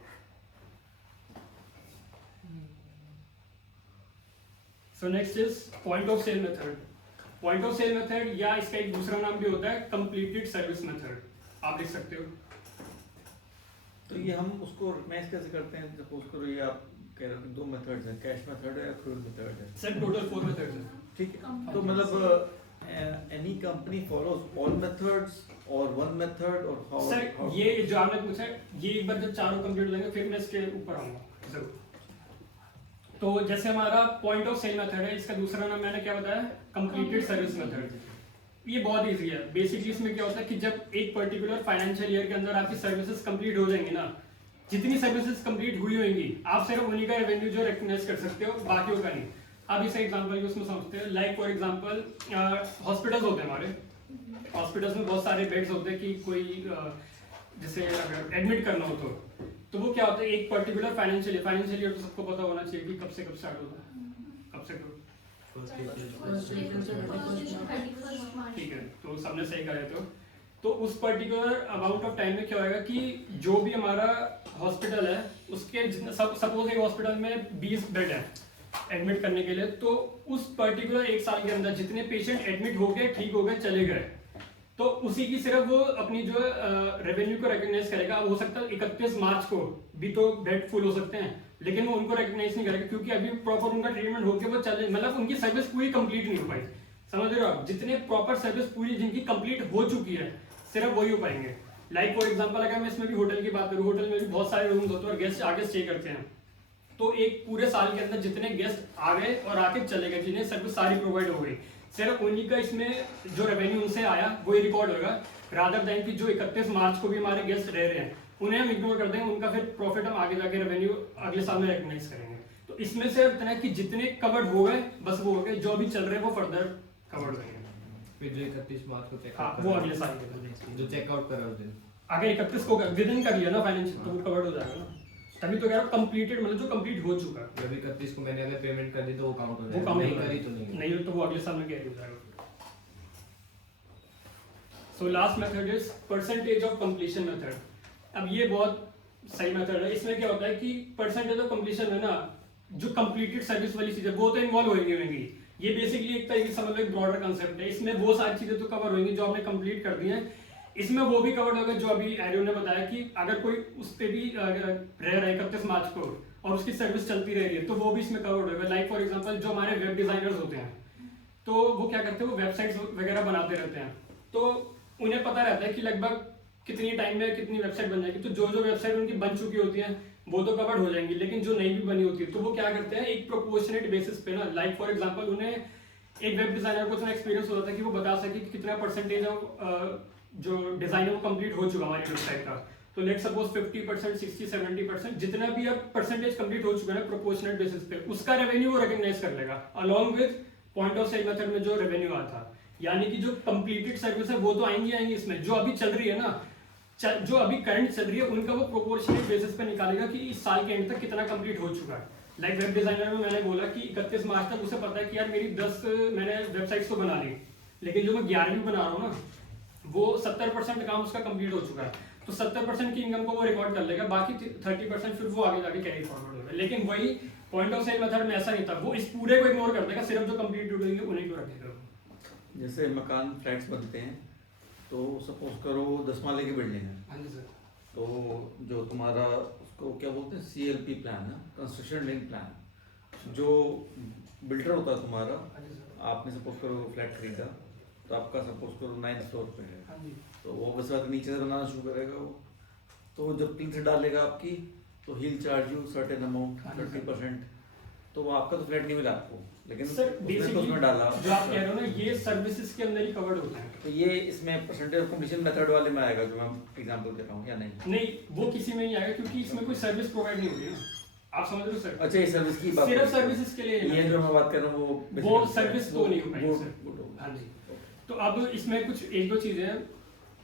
So next is point of sale method. Point of sale method या इसका एक दूसरा नाम भी होता है कंप्लीटेड सर्विस मेथड, आप लिख सकते हो। तो ये हम उसको रिकग्नाइज कैसे करते हैं? सपोज करो ये आप कह रहे हो कि 2 मेथड्स हैं, कैश मेथड है या एक्रूअल मेथड है। सर टोटल 4 मेथड्स हैं। ठीक है, तो मतलब any company follows all methods और वन मेथड और हाउ? सर ये जो आपने पूछा है ये एक बार जब चारों कंप्लीट हो जाएंगे फिर मैं इसके ऊपर आऊंगा जरूर। तो जैसे हमारा पॉइंट ऑफ सेल मेथड है, इसका दूसरा नाम मैंने क्या बताया, कंप्लीटेड सर्विस मेथड। ये बहुत इजी है। बेसिकली इसमें क्या होता है कि जब एक पर्टिकुलर फाइनेंशियल ईयर के अंदर आपकी सर्विसेज कंप्लीट हो जाएंगी ना, जितनी सर्विसेज कंप्लीट हुई होंगी आप सिर्फ उन्हीं का रेवेन्यू जो रिकग्नाइज कर सकते हो, बाकियों का नहीं। अब इसे एग्जांपल उसमें समझते हैं। लाइक फॉर एग्जांपल हॉस्पिटल्स होते हैं हमारे, हॉस्पिटल्स में बहुत सारे बेड्स होते हैं कि कोई जैसे अगर एडमिट करना हो तो वो क्या होता है एक पर्टिकुलर फाइनेंशियल ईयर तो सबको पता होना चाहिए कि कब से कब स्टार्ट होता है, कब से कब। ठीक है, तो सबने सही कहा। तो उस पर्टिकुलर अमाउंट ऑफ टाइम में क्या होगा कि जो भी हमारा हॉस्पिटल है उसके सपोज एक हॉस्पिटल में 20 बेड है एडमिट करने के लिए, तो उस पर्टिकुलर एक साल के अंदर जितने पेशेंट एडमिट हो गए, ठीक हो गए, चले गए, तो उसी की सिर्फ वो अपनी जो रेवेन्यू को रिकग्नाइज करेगा। अब हो सकता है 31 मार्च को भी तो बेड फुल हो सकते हैं, लेकिन वो उनको रिकग्नाइज नहीं करेगा क्योंकि अभी प्रॉपर उनका ट्रीटमेंट होके वो चले, मतलब उनकी सर्विस पूरी कंप्लीट नहीं हो पाई। समझ रहे हो आप? जितने प्रॉपर सर्विस पूरी जिनकी कंप्लीट हो चुकी है सिर्फ वही हो पाएंगे। लाइक फॉर एग्जांपल अगर मैं इसमें भी होटल की बात करूँ, होटल में भी बहुत सारे रूम्स होते हैं और गेस्ट आके स्टे करते हैं, तो एक पूरे साल के अंदर जितने गेस्ट आ गए और आके चले गए, जिन्हें सर्विस सारी प्रोवाइड हो गई, सिर्फ उन्हीं का इसमें जो रेवेन्यू उनसे आया वही रिकॉर्ड होगा, रादर देन कि जो 31 मार्च को भी हमारे गेस्ट रह रहे हैं उन्हें हम इग्नोर कर देंगे, उनका फिर प्रॉफिट हम आगे जाके रेवेन्यू अगले साल में रिकग्नाइज करेंगे। तो इसमें से इतना है कि जितने कवर्ड हो गए बस वो हो गए, जो भी चल रहे हैं वो फर्दर कवर्ड होंगे। फिर जो 31 मार्च को चेक हाँ वो अगले साल के जो चेकआउट करा उस दिन, अगर 31 को विद इन कर लिया ना फाइनेंशियल तो वो कवर्ड हो जाएगा ना, तभी तो कह रहा हूँ कंप्लीटेड मतलब जो कंप्लीट हो चुका है। जब 31 को मैंने अगर पेमेंट कर दी तो वो काउंट हो वो जाएगा, काउंट नहीं करी तो नहीं। नहीं तो वो अगले साल में कैरी हो जाएगा। So last method is percentage of completion method. अब ये बहुत सही मेथड है। इसमें क्या होता है कि परसेंटेज ऑफ कंप्लीशन में ना जो कंप्लीटेड सर्विस वाली चीजें वो तो इन्वॉल्व होंगी। ये बेसिकली एक तरीके से समझ लो एक ब्रॉडर कंसेप्ट है। इसमें वो सारी चीजें तो कवर होंगी जो आपने कंप्लीट कर दी हैं, इसमें वो भी कवर होगा जो अभी एरियो ने बताया कि अगर कोई उस पर भी रह रहा है 31 मार्च को और उसकी सर्विस चलती रह रही है तो वो भी इसमें कवर होगा। लाइक फॉर एग्जांपल जो हमारे वेब डिजाइनर्स होते हैं तो वो क्या करते हैं, वो वेबसाइट्स वगैरह बनाते रहते हैं, तो उन्हें पता रहता है कि लगभग कितनी टाइम में कितनी वेबसाइट बन जाएगी। तो जो जो वेबसाइट उनकी बन चुकी होती है वो तो कवर्ड हो जाएंगी, लेकिन जो नई भी बनी होती है तो वो क्या करते हैं एक प्रोपोर्शनेट बेसिस पे ना, लाइक फॉर एग्जांपल उन्हें एक वेब डिजाइनर को इतना एक्सपीरियंस होता है कि वो बता सके कि कितना परसेंटेज ऑफ जो डिजाइन है वो कंप्लीट हो चुका हमारी वेबसाइट का। तो लेट सपोज 50%, 60, 70% जितना भी अब परसेंटेज कंप्लीट हो चुका है प्रोपोर्शनेट बेसिस पे, उसका रेवेन्यू वो रिकॉग्नाइज कर लेगा along with point of sale method में जो रेवेन्यू आया था। यानी कि जो कंप्लीटेड सर्विस है वो तो आएंगी इसमें, जो अभी चल रही है ना, जो अभी करंट चल रही है उनका वो प्रोपोर्शनेट बेसिस पे निकालेगा कि इस साल के एंड तक कितना कंप्लीट हो चुका है। लाइक वेब डिजाइनर में मैंने बोला कि 31 मार्च तक उसे पता है कि यार मेरी 10 मैंने वेबसाइट्स तो बना ली, लेकिन जो मैं 11वीं बना रहा हूँ ना वो 70% काम उसका कंप्लीट हो चुका है, तो 70% की इनकम को वो रिकॉर्ड कर लेगा, बाकी 30% फिर वो आगे जाके कैरी फॉरवर्ड होगा। लेकिन वही पॉइंट ऑफ सेल मेथड में ऐसा नहीं था, वो इस पूरे को इग्नोर कर देगा, सिर्फ जो कंप्लीट होंगे उन्हीं को रखेगा। जैसे मकान फ्लैट्स बनते हैं, तो सपोज करो 10 माले की बिल्डिंग है, हाँ जी सर। तो जो तुम्हारा उसको क्या बोलते हैं, CLP प्लान ना, कंस्ट्रक्शन लिंक प्लान, जो बिल्डर होता है तुम्हारा, हाँ जी सर। आपने सपोज करो फ्लैट खरीदा, तो आपका सपोज करो 9th फ्लोर पे है, हाँ जी। तो वो बस बात नीचे से बनाना शुरू करेगा वो, तो जब टीन से डालेगा आपकी, तो he'll charge you certain amount, हाँ जी सर। 30%, तो वो आपका तो फ्लैट नहीं मिला आपको, लेकिन सर उसने तो बेसिकली उसमें डाला। जो आप कह रहे हो ना, ये सर्विसेज के अंदर ही कवर्ड होता है। तो ये इसमें परसेंटेज ऑफ कंप्लीशन मेथड वाले में आएगा, जो मैं एग्जांपल दे रहा हूँ, या नहीं? नहीं, वो किसी में नहीं आएगा, क्योंकि इसमें कोई सर्विस प्रोवाइड नहीं होती ना, आप समझ रहे हो सर? अच्छा, ये सर्विस की बात, सिर्फ सर्विसेज के लिए ये जो मैं बात कर रहा हूँ वो वो सर्विस तो नहीं हो पाएगी वो- सर। वो- हाँ जी। तो अब इसमें कुछ एक दो चीजें हैं,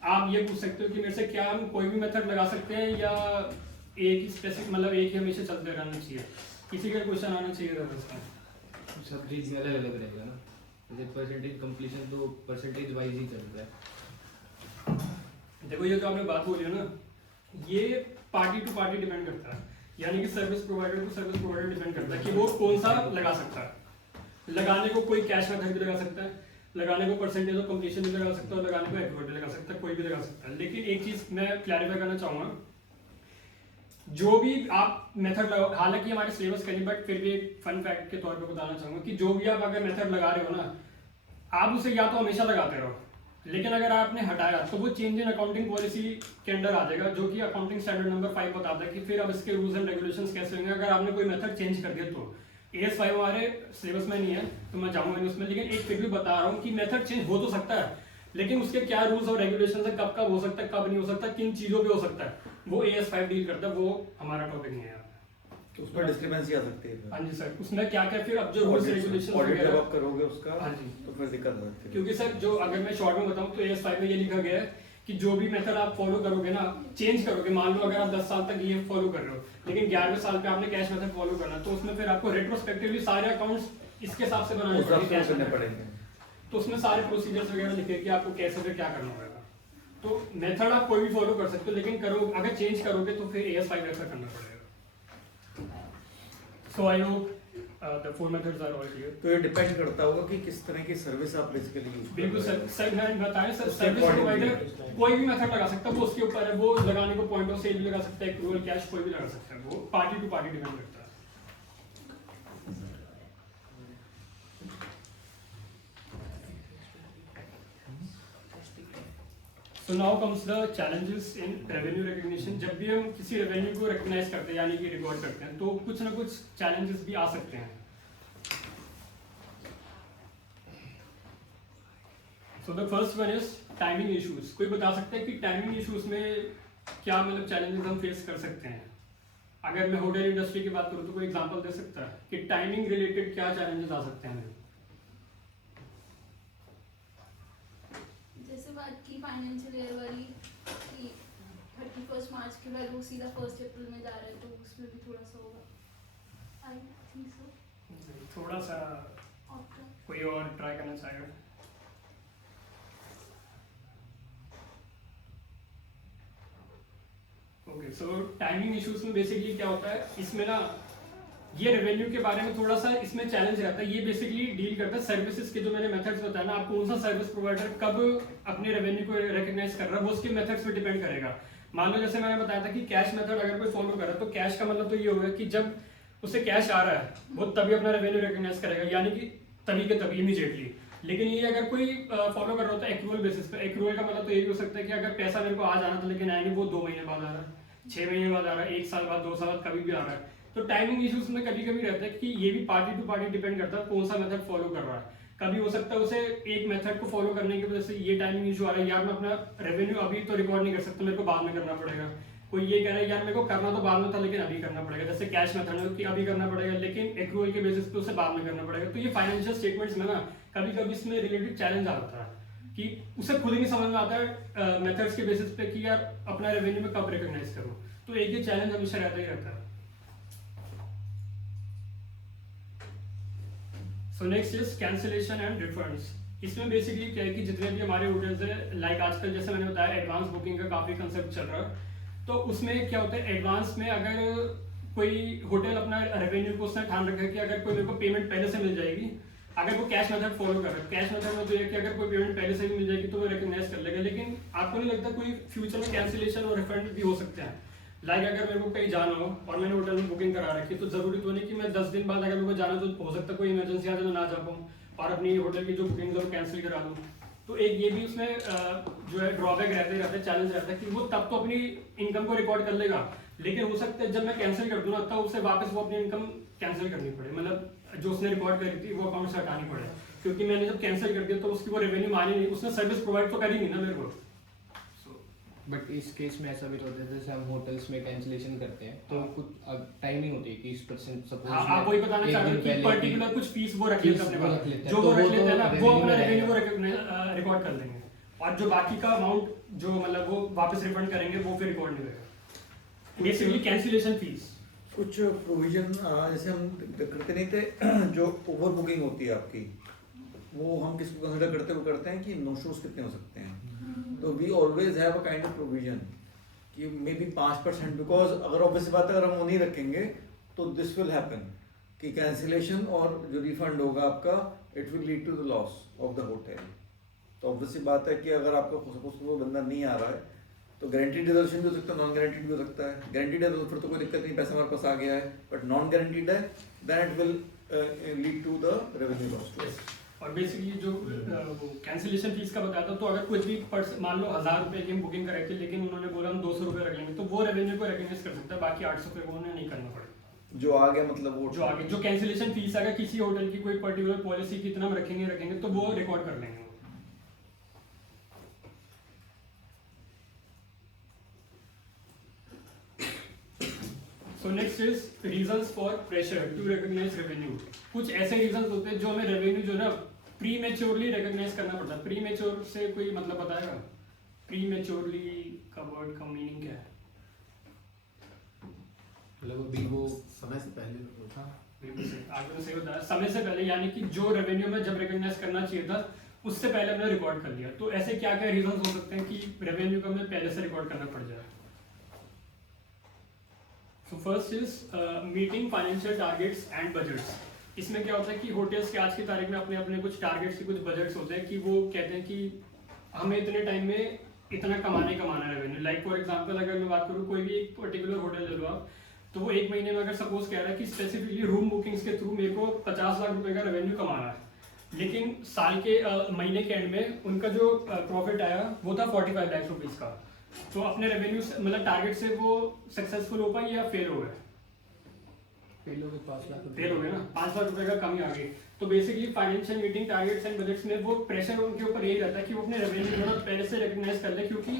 आप ये पूछ सकते हो कि मेरे से क्या हम कोई भी मेथड लगा सकते हैं, या एक ही स्पेसिफिक, मतलब एक ही हमेशा चलते रहना चाहिए, किसी का क्वेश्चन आना चाहिए था इसका। सब चीज़ में अलग अलग रहेगा ना, जैसे परसेंटेज कंप्लीशन तो परसेंटेज वाइज ही चल रहा है। देखो ये जो आपने बात बोली है ना, ये पार्टी टू पार्टी डिपेंड करता है, यानी कि service provider to service provider depend करता है कि वो कौन सा लगा सकता है। लगाने को कोई कैश मेथड भी लगा सकता है, लगाने को परसेंटेज ऑफ कंप्लीशन भी लगा सकता है, और लगाने को एक्यूरेट भी लगा सकता है, कोई भी लगा सकता है। लेकिन एक चीज मैं क्लैरिफाई करना चाहूंगा, जो भी आप मेथड लगाओ, हालांकि हमारे सिलेबस का नहीं, बट फिर भी एक फन फैक्ट के तौर पे बताना चाहूंगा कि जो भी आप अगर मेथड लगा रहे हो ना, आप उसे या तो हमेशा लगाते रहो, लेकिन अगर आपने हटाया तो वो चेंज इन अकाउंटिंग पॉलिसी के अंडर आ जाएगा, जो कि अकाउंटिंग स्टैंडर्ड नंबर 5 बताता है कि फिर अब इसके रूल्स एंड रेगुलेशंस कैसे होंगे अगर आपने कोई मेथड चेंज कर दिया। तो AS5 हमारे सिलेबस में नहीं है, तो मैं जाऊंगा नहीं उसमें, लेकिन एक फिर भी बता रहा हूँ कि मेथड चेंज हो तो सकता है, लेकिन उसके क्या रूल्स और रेगुलेशन है, कब कब हो सकता है, कब नहीं हो सकता, किन चीजों पे हो सकता है, वो AS5 डील करता है, वो हमारा टॉपिक नहीं है यहाँ पे। तो उसमें डिस्क्रिपेंसी आ सकती है। हाँ जी सर, उसमें क्या क्या फिर अब जो रूल्स रेगुलेशन ऑडिट जब आप करोगे उसका, हाँ जी, तो फिर दिक्कत आ सकती है। क्योंकि सर जो अगर मैं शॉर्ट में बताऊं तो AS5 में ये लिखा गया है कि जो भी मेथड आप फॉलो करोगे ना, चेंज करोगे, मान लो अगर आप 10 साल तक ये फॉलो कर रहे हो, लेकिन 11वें साल पे आपने कैश मेथड फॉलो करना, तो उसमें फिर आपको रेट्रोस्पेक्टिवली सारे अकाउंट्स इसके हिसाब से बनाने उस हिसाब से कैश करने मेथड। पड़ेंगे। तो उसमें सारे प्रोसीजर्स वगैरह लिखे कि आपको कैसे फिर क्या करना होगा। तो मेथड आप कोई भी फॉलो कर सकते हो, लेकिन करो अगर चेंज करोगे तो फिर AS5 रेफर करना पड़ेगा। So I hope the 4 methods are all clear. तो ये डिपेंड करता होगा कि किस तरह की सर्विस आप बेसिकली यूज कर बिल्कुल रहे हो। सर मैं बताएं सर, उसके सर्विस according प्रोवाइडर कोई भी मेथड लगा सकता है, वो उसके ऊपर है, वो लगाने को पॉइंट ऑफ सेल भी लगा सकता है, एक्रूवल कैश कोई भी लगा सकता है, वो पार्टी टू पार्टी डिपेंड करता है। So now comes the challenges in revenue recognition। जब भी हम किसी रेवेन्यू को रिकॉग्नाइज करते हैं यानी कि रिकॉर्ड करते हैं, तो कुछ ना कुछ चैलेंजेस भी आ सकते हैं। So the first one is timing issues। कोई बता सकता है कि टाइमिंग इश्यूज में क्या मतलब चैलेंजेस हम फेस कर सकते हैं? अगर मैं होटल इंडस्ट्री की बात करूँ तो कोई एग्जांपल दे सकता है कि टाइमिंग रिलेटेड क्या चैलेंजेस आ सकते हैं? जैसे बात की फाइनेंशियल ईयर वाली कि 31 मार्च के बाद वो सीधा 1 अप्रैल में जा रहा है, तो उसमें भी थोड़ा सा होगा। I think so. थोड़ा सा और कोई और ट्राई करना चाहेगा? ओके, सो टाइमिंग इश्यूज में बेसिकली क्या होता है, इसमें ना ये रेवेन्यू के बारे में थोड़ा सा इसमें चैलेंज रहता है। ये बेसिकली डील करता है सर्विसेज के, जो मैंने मेथड्स बताया ना, आप कौन सा सर्विस प्रोवाइडर कब अपने रेवेन्यू को रिकॉग्नाइज कर रहा है, वो उसके मेथड्स पे डिपेंड करेगा। मान लो जैसे मैंने बताया था कि कैश मेथड अगर कोई फॉलो कर रहा है, तो कैश का मतलब तो ये होगा कि जब उसे कैश आ रहा है वो तभी अपना रेवेन्यू रिकॉग्नाइज करेगा, यानी कि तभी के तभी इमीडिएटली। लेकिन ये अगर कोई फॉलो कर रहा होता है एक्रूवल बेसिस पे, एक्रूवल का मतलब तो ये भी हो सकता है कि अगर पैसा मेरे को आज आना था लेकिन आएंगे वो 2 महीने बाद आ रहा है, 6 महीने बाद आ रहा है, 1 साल बाद, 2 साल बाद, कभी भी आ रहा है। तो टाइमिंग इश्यूज में कभी कभी रहता है कि ये भी पार्टी टू पार्टी डिपेंड करता है कौन सा मेथड फॉलो कर रहा है। कभी हो सकता है उसे एक मेथड को फॉलो करने की वजह से ये टाइमिंग इशू आ रहा है, यार मैं अपना रेवेन्यू अभी तो रिकॉर्ड नहीं कर सकता, मेरे को बाद में करना पड़ेगा। कोई ये कह रहा है यार मेरे को करना तो बाद में था लेकिन अभी करना पड़ेगा, जैसे कैश मेथड में कि अभी करना पड़ेगा लेकिन एक्रूवल के बेसिस पे उसे बाद में करना पड़ेगा। तो ये फाइनेंशियल स्टेटमेंट्स में ना कभी कभी इसमें रिलेटेड चैलेंज आता है कि उसे खुद ही नहीं समझ में आता है मेथड्स के बेसिस पे कि यार अपना रेवेन्यू में कब रिकॉग्नाइज करूं। तो एक ये चैलेंज हमेशा रहता ही रहता है। सो next is cancellation and refunds. इसमें बेसिकली क्या है कि जितने भी हमारे होटल्स है, लाइक आजकल जैसे मैंने बताया एडवांस बुकिंग का काफ़ी कंसेप्ट चल रहा है। तो उसमें क्या होता है, एडवांस में अगर कोई होटल अपना रेवेन्यू को उसने ठान रखा है कि अगर कोई मेरे को पेमेंट पहले से मिल जाएगी, अगर वो कैश मेथड फॉलो कर रहा है, कैश मेथड में तो ये कि अगर कोई पेमेंट पहले से भी मिल जाएगी तो वो रिकग्नाइज कर लेगा। लेकिन आपको नहीं लगता कोई फ्यूचर में कैंसिलेशन और रिफंड भी हो सकते हैं? लाइक अगर मेरे को कहीं जाना हो और मैंने होटल में बुकिंग करा रखी है, तो जरूरी तो नहीं कि मैं 10 दिन बाद अगर मेरे को जाना तो हो सकता है कोई इमरजेंसी आ जाए तो ना जा पाऊँ और अपनी होटल की जो बुकिंग है वो कैंसिल करा दूँ। तो एक ये भी उसमें जो है ड्रॉबैक रहते हैं, चैलेंज रहता है कि वो तब तो अपनी इनकम को रिकॉर्ड कर लेगा, लेकिन हो सकता है जब मैं कैंसिल कर दूँ ना तब उसे वापस वो अपनी इनकम कैंसिल करनी पड़े, मतलब जो उसने रिकॉर्ड करी थी वो अकाउंट से हटानी पड़े, क्योंकि मैंने जब कैंसिल कर दिया तो उसकी वो रेवेन्यू मानी नहीं, उसने सर्विस प्रोवाइड तो करी नहीं ना मेरे को। बट इस केस में ऐसा भी तो होता है जैसे हम होटल्स में कैंसिलेशन करते हैं तो कुछ टाइम ही होती है कि इस परसेंट सपोज आप वही बताना चाह रहे हो कि पर्टिकुलर कुछ फीस वो रख लेते हैं अपने पास, जो वो रख लेते हैं ना वो अपना रेवेन्यू को रिकॉर्ड कर लेंगे, और जो बाकी का अमाउंट जो मतलब वो वापस रिफंड करेंगे वो फिर रिकॉर्ड नहीं होगा। बेसिकली कैंसिलेशन फीस कुछ प्रोविजन जैसे हम करते नहीं थे जो ओवर बुकिंग होती है आपकी, वो हम किसको कंसिडर करते हैं, वो करते हैं कि नो शोज कितने हो सकते हैं। तो we always have a kind of provision कि मे बी 5%, बिकॉज अगर ऑब्वियस बात है अगर हम वो नहीं रखेंगे तो दिस विल हैपन कि कैंसिलेशन और जो रिफंड होगा आपका it will lead to the loss of the hotel. तो ऑब्वियस बात है कि अगर आपका सपोज वो बंदा नहीं आ रहा है तो गारंटीड रिजर्वेशन भी हो सकता है, नॉन गारंटीड भी हो सकता है। गारंटीड है तो फिर तो कोई दिक्कत नहीं, पैसा हमारे पास आ गया है, बट नॉन गारंटीड है then it will lead to the revenue loss. और बेसिकली जो वो कैंसिलेशन फीस का बताया था, तो अगर कुछ भी मान लो 1000 रुपये की हम बुकिंग कराई थी लेकिन उन्होंने बोला हम 200 रुपये रख लेंगे, तो वो रेवेन्यू को रिकग्नाइज कर सकता है, बाकी 800 रुपये को उन्हें नहीं करना पड़ेगा। जो आ गया मतलब वो जो आगे जो कैंसिलेशन फीस अगर किसी होटल की कोई पर्टिकुलर पॉलिसी कितना हम रखेंगे तो वो रिकॉर्ड कर लेंगे। So next is reasons for pressure to recognise revenue. कुछ ऐसे रीजंस होते हैं जो हमें रेवेन्यू जो ना प्री मेच्योरली रिकॉग्नाइज करना पड़ता है। प्री मेच्योर से कोई मतलब बताएगा? प्री मेच्योरली का वर्ड का मीनिंग क्या है? मतलब अभी वो समय से पहले हाँ आपने सही बताया, समय से पहले, यानी कि जो रेवेन्यू में जब रिकॉग्नाइज करना चाहिए था उससे पहले हमने रिकॉर्ड कर लिया। तो ऐसे क्या क्या रीजंस हो सकते हैं कि रेवेन्यू को हमें पहले से रिकॉर्ड करना पड़ जाए? So first is meeting financial targets and budgets। इसमें क्या होता है कि होटल्स के आज की तारीख में अपने अपने कुछ टारगेट्स के कुछ बजट्स होते हैं कि वो कहते हैं कि हमें इतने टाइम में इतना कमाना है रेवेन्यू। लाइक फॉर एग्जांपल अगर मैं बात करूँ कोई भी एक पर्टिकुलर होटल ले लो आप, तो वो एक महीने में अगर सपोज कह रहा है कि स्पेसिफिकली रूम बुकिंग्स के थ्रू मेरे को 50 लाख रुपए का रेवेन्यू कमाना है, लेकिन साल के महीने के एंड में उनका जो प्रॉफिट आया वो था 45 लाख रुपीज़ का। तो अपने रेवेन्यू मतलब टारगेट से वो सक्सेसफुल हो पाए या फेल हो गए? फेल हो गए, 5 लाख फेल हो गए ना, 5 लाख रुपए का कमी आ गई। तो basically financial meeting targets and budgets में वो प्रेशर उनके ऊपर यही रहता है कि वो अपने रेवेन्यू जो पहले से रिकग्नाइज कर ले, क्योंकि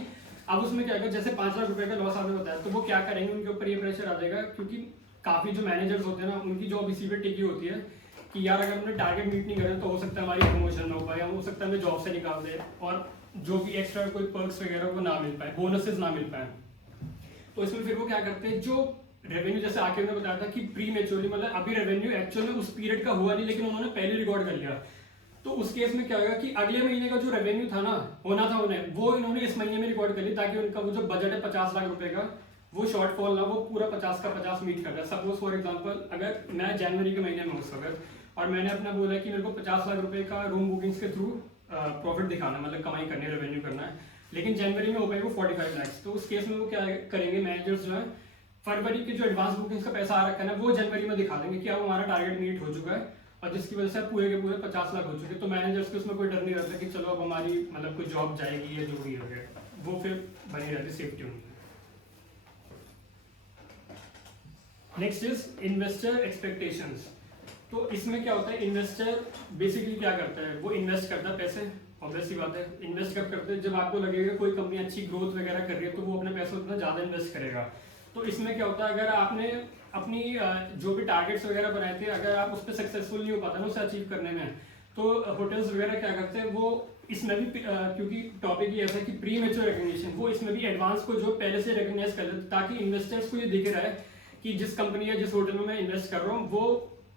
अब उसमें क्या होगा, जैसे 5 लाख रुपए का लॉस आपने बताया, तो वो क्या करेंगे, उनके ऊपर ये प्रेशर आ जाएगा, क्योंकि काफ़ी जो मैनेजर्स होते हैं ना उनकी जॉब इसी पे टिकी होती है कि यार अगर हमने टारगेट मीट नहीं करें तो हो सकता है हमारी प्रमोशन ना हो पाए, हो सकता है हमें जॉब से निकाल दे, और जो भी एक्स्ट्रा कोई पर्क्स वगैरह वो ना मिल पाए, बोनसेस ना मिल पाए। तो इसमें फिर वो क्या करते हैं, जो रेवेन्यू जैसे आके उन्होंने बताया था कि प्री मेच्योरली मतलब अभी रेवेन्यू एक्चुअल में उस पीरियड का हुआ नहीं लेकिन उन्होंने पहले रिकॉर्ड कर लिया, तो उस केस में क्या होगा कि अगले महीने का जो रेवेन्यू था ना होना था उन्हें, वो इन्होंने इस महीने में रिकॉर्ड कर लिया ताकि उनका वो जो बजट है 50 लाख रुपए का वो शॉर्टफॉल ना वो पूरा 50 का 50 मीट कर रहा है। सपोज फॉर एग्जांपल अगर मैं जनवरी के महीने में हूँ उस वक्त और मैंने अपना बोला कि मेरे को 50 लाख रुपए का रूम बुकिंग्स के थ्रू प्रॉफिट दिखाना, मतलब कमाई करनी है, रेवेन्यू करना है, लेकिन जनवरी में हो पाएगी वो 45 लाख। तो उस केस में वो क्या करेंगे मैनेजर्स जो है, फरवरी के जो एडवांस बुकिंग्स का पैसा आ रखा है ना वो जनवरी में दिखा देंगे कि अब हमारा टारगेट मीट हो चुका है, और जिसकी वजह से पूरे के पूरे 50 लाख हो चुके। तो मैनेजर्स के उसमें कोई डर नहीं रहता कि चलो अब हमारी मतलब कोई जॉब जाएगी या जो भी हो गया, वो फिर बनी रहती सेफ्टी उनकी। Next is investor expectations. तो इसमें क्या होता है, इन्वेस्टर बेसिकली क्या करता है, वो इन्वेस्ट करता है पैसे, ऑब्वियस सी बात है। इन्वेस्ट कब करते हैं, जब आपको लगेगा कोई कंपनी अच्छी ग्रोथ वगैरह कर रही है तो वो अपने पैसे उतना ज़्यादा इन्वेस्ट करेगा। तो इसमें क्या होता है, अगर आपने अपनी जो भी टारगेट्स वगैरह बनाए थे अगर आप उस पर सक्सेसफुल नहीं हो पाता ना उसे अचीव करने में, तो होटल्स वगैरह क्या करते हैं, वो इसमें भी क्योंकि टॉपिक ही ऐसा है कि प्री मेच्योर रिकग्निशन, वो इसमें भी एडवांस को जो पहले से रिकग्नाइज कर देते ताकि इन्वेस्टर्स को ये दिख रहा है कि जिस कंपनी या जिस होटल में मैं इन्वेस्ट कर रहा हूँ वो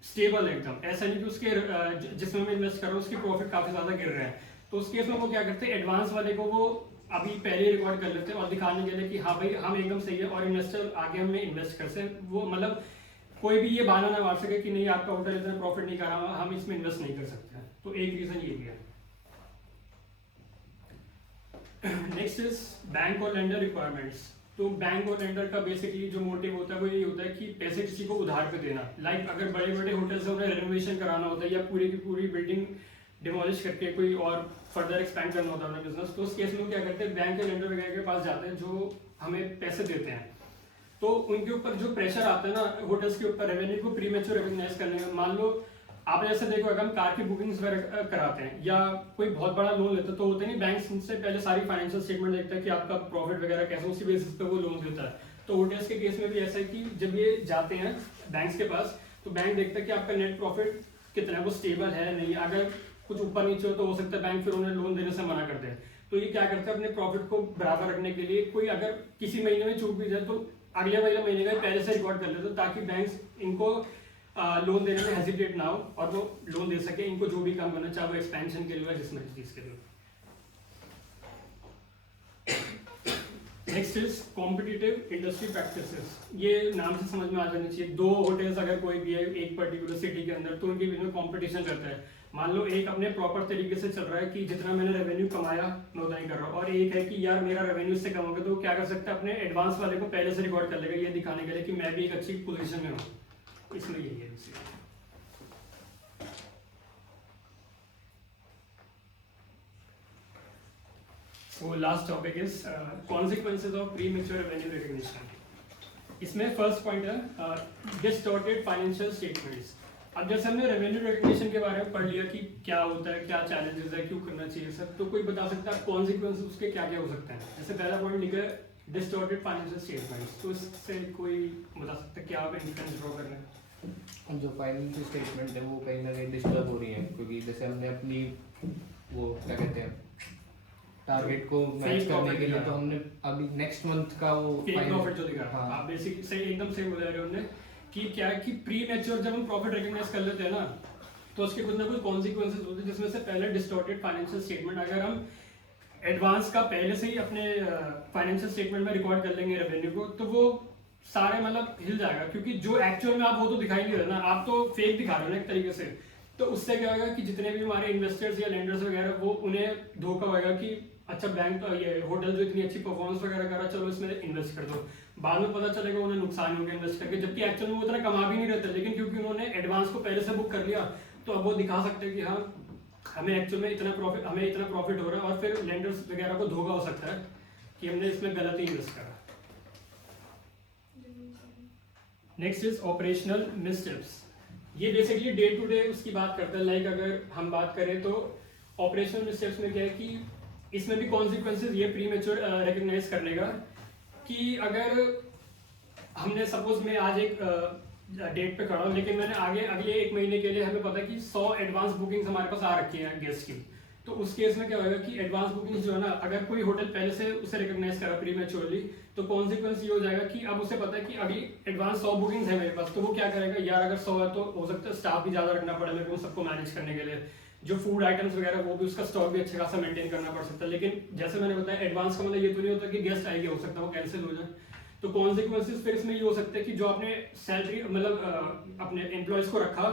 स्टेबल है एकदम, ऐसा नहीं कि उसके जिसमें मैं इन्वेस्ट कर रहा हूँ उसकी प्रॉफिट काफ़ी ज़्यादा गिर रहे हैं, तो उस केस में वो क्या करते हैं, एडवांस वाले को वो अभी पहले रिकॉर्ड कर लेते हैं और दिखाने के लिए कि हाँ भाई हम एकदम सही है, और इन्वेस्टर आगे हमें इन्वेस्ट कर सके, वो मतलब कोई भी ये बहाना ना मार सके कि नहीं आपका होटल इतना प्रॉफिट नहीं कर रहा, हम इसमें इन्वेस्ट नहीं कर सकते। तो एक रीज़न ये भी है। नेक्स्ट इज बैंक और लेंडर रिक्वायरमेंट्स। तो बैंक और लेंडर का बेसिकली जो मोटिव होता है वो ये होता है कि पैसे किसी को उधार पे देना, लाइक अगर बड़े बड़े होटल्स हैं उन्हें रेनोवेशन कराना होता है या पूरी की पूरी बिल्डिंग डिमोलिश करके कोई और फर्दर एक्सपेंड करना होता है अपना बिजनेस, तो उस केस में क्या करते हैं, बैंक या लेंडर वगैरह के पास जाते हैं जो हमें पैसे देते हैं। तो उनके ऊपर जो प्रेशर आता है ना होटल्स के ऊपर रेवेन्यू को प्रीमेच्योर रिकॉग्नाइज करने का, मान लो आपने ऐसे देखो अगर हम कार की बुकिंग्स वगैरह कराते हैं या कोई बहुत बड़ा लोन लेते हैं, तो होते नहीं बैंक से पहले सारी फाइनेंशियल स्टेटमेंट देखता है कि आपका प्रॉफिट वगैरह कैसे, उसी बेसिस पे वो लोन देता है। तो होटल्स के केस में भी ऐसा है कि जब ये जाते हैं बैंक्स के पास, तो बैंक देखता है कि आपका नेट प्रॉफिट कितना है, वो स्टेबल है नहीं, अगर कुछ ऊपर नीचे हो तो हो सकता है बैंक फिर उन्हें लोन देने से मना कर दे। तो ये क्या करते हैं, अपने प्रॉफिट को बराबर रखने के लिए कोई अगर किसी महीने में चूक भी जाए तो अगले वाले महीने का पहले से रिकॉर्ड कर लेते, ताकि बैंक्स इनको लोन देने में हेजिटेट ना हो और वो लोन दे सके इनको जो भी काम करना, चाहे वो एक्सपेंशन के लिए या जिस मर्जी चीज के लिए। Next is competitive industry practices. ये नाम से समझ में आ जानी चाहिए, दो होटल्स अगर कोई भी है एक पर्टिकुलर सिटी के अंदर, तो उनके बीच में कॉम्पिटिशन रहता है। मान लो एक अपने प्रॉपर तरीके से चल रहा है कि जितना मैंने रेवेन्यू कमाया मैं उतना ही कर रहा हूँ, और एक है कि यार मेरा रेवेन्यू इससे कम होगा, तो क्या कर सकता है अपने एडवांस वाले को पहले से रिकॉर्ड कर लेगा, ये दिखाने के लिए कि मैं भी एक अच्छी पोजीशन में हूँ। इसमें यही है basically. So last topic is consequences of premature revenue recognition. इसमें फर्स्ट पॉइंट है डिस्टॉर्टेड फाइनेंशियल स्टेटमेंट्स। अब जैसे हमने रेवेन्यू रिकग्निशन के बारे में पढ़ लिया कि क्या होता है, क्या चैलेंजेस है, क्यों करना चाहिए सब, तो कोई बता सकता है कॉन्सिक्वेंसेस उसके क्या क्या हो सकते हैं। जैसे पहला पॉइंट लिखा है डिस्टॉर्टेड फाइनेंशियल स्टेटमेंट्स, तो इससे कोई बता सकता है क्या आप इन्फ्लुएंस ड्रॉ कर रहे हैं। जो फाइनेंशियल स्टेटमेंट है वो कहीं ना कहीं डिस्टर्ब हो रही है, क्योंकि जैसे हमने अपनी वो क्या कहते हैं टारगेट को मैच करने के लिए, तो हमने अभी नेक्स्ट मंथ का वो प्रॉफिट जो दिखा रहा है, आप बेसिक सही एकदम सही बोल रहे हो हमने कि क्या है कि प्री मैच्योर जब हम प्रॉफिट रिकॉग्नाइज कर लेते हैं ना, तो उसके कुछ ना कुछ कॉन्सिक्वेंसेस होते हैं, जिसमें से पहले डिस्टॉर्टेड फाइनेंशियल स्टेटमेंट। अगर हम एडवांस का पहले से ही अपने फाइनेंशियल स्टेटमेंट में रिकॉर्ड कर लेंगे रेवेन्यू को, तो वो सारे मतलब हिल जाएगा, क्योंकि जो एक्चुअल में आप वो तो दिखाई नहीं रहे ना, आप तो फेक दिखा रहे हो ना एक तरीके से। तो उससे क्या होगा कि जितने भी हमारे इन्वेस्टर्स या लेंडर्स वगैरह, वो उन्हें धोखा होगा कि अच्छा बैंक तो ये होटल जो इतनी अच्छी परफॉर्मेंस वगैरह कर रहा है, चलो इसमें इन्वेस्ट कर दो। बाद में पता चलेगा उन्हें नुकसान हो गया इन्वेस्ट करके, जबकि एक्चुअल में वो उतना कमा भी नहीं रहता, लेकिन क्योंकि उन्होंने एडवांस को पहले से बुक कर लिया, तो अब वो दिखा सकते हैं कि हाँ हमें एक्चुअल में इतना प्रॉफिट हो रहा है, और फिर लेंडर्स वगैरह को धोखा हो सकता है कि हमने इसमें गलत ही इन्वेस्ट करा। Next is operational missteps. ये बेसिकली डे टू डे उसकी बात करता है, लाइक अगर हम बात करें तो ऑपरेशनल मिसस्टेप्स में क्या है कि इसमें भी कॉन्सिक्वेंसेस ये प्रीमेच्योर रिकॉग्नाइज करने का, कि अगर हमने सपोज मैं आज एक डेट पे खड़ा हूँ, लेकिन मैंने आगे अगले एक महीने के लिए हमें पता है कि 100 एडवांस बुकिंग्स हमारे पास आ रखी हैं गेस्ट की, तो उस केस में क्या होगा कि एडवांस बुकिंग्स जो है ना, अगर कोई होटल पहले से उसे रिकॉग्नाइज करा प्रीमेच्योरली, तो कॉन्सिक्वेंस ये हो जाएगा कि अब उसे पता है कि अगली एडवांस 100 बुकिंग्स है मेरे पास, तो वो क्या करेगा, यार अगर 100 है तो हो सकता है स्टाफ भी ज़्यादा रखना पड़े मेरे को सबको मैनेज करने के लिए, जो फूड आइटम्स वगैरह वो भी उसका स्टॉक भी अच्छा खासा मेंटेन करना पड़ सकता है। लेकिन जैसे मैंने बताया एडवांस का मतलब ये तो नहीं होता कि गेस्ट आएंगे, हो सकता है वो कैंसिल हो जाए। तो कॉन्सिक्वेंसेस फिर इसमें ये हो सकते हैं कि जो आपने सैलरी मतलब अपने एम्प्लॉयज को रखा,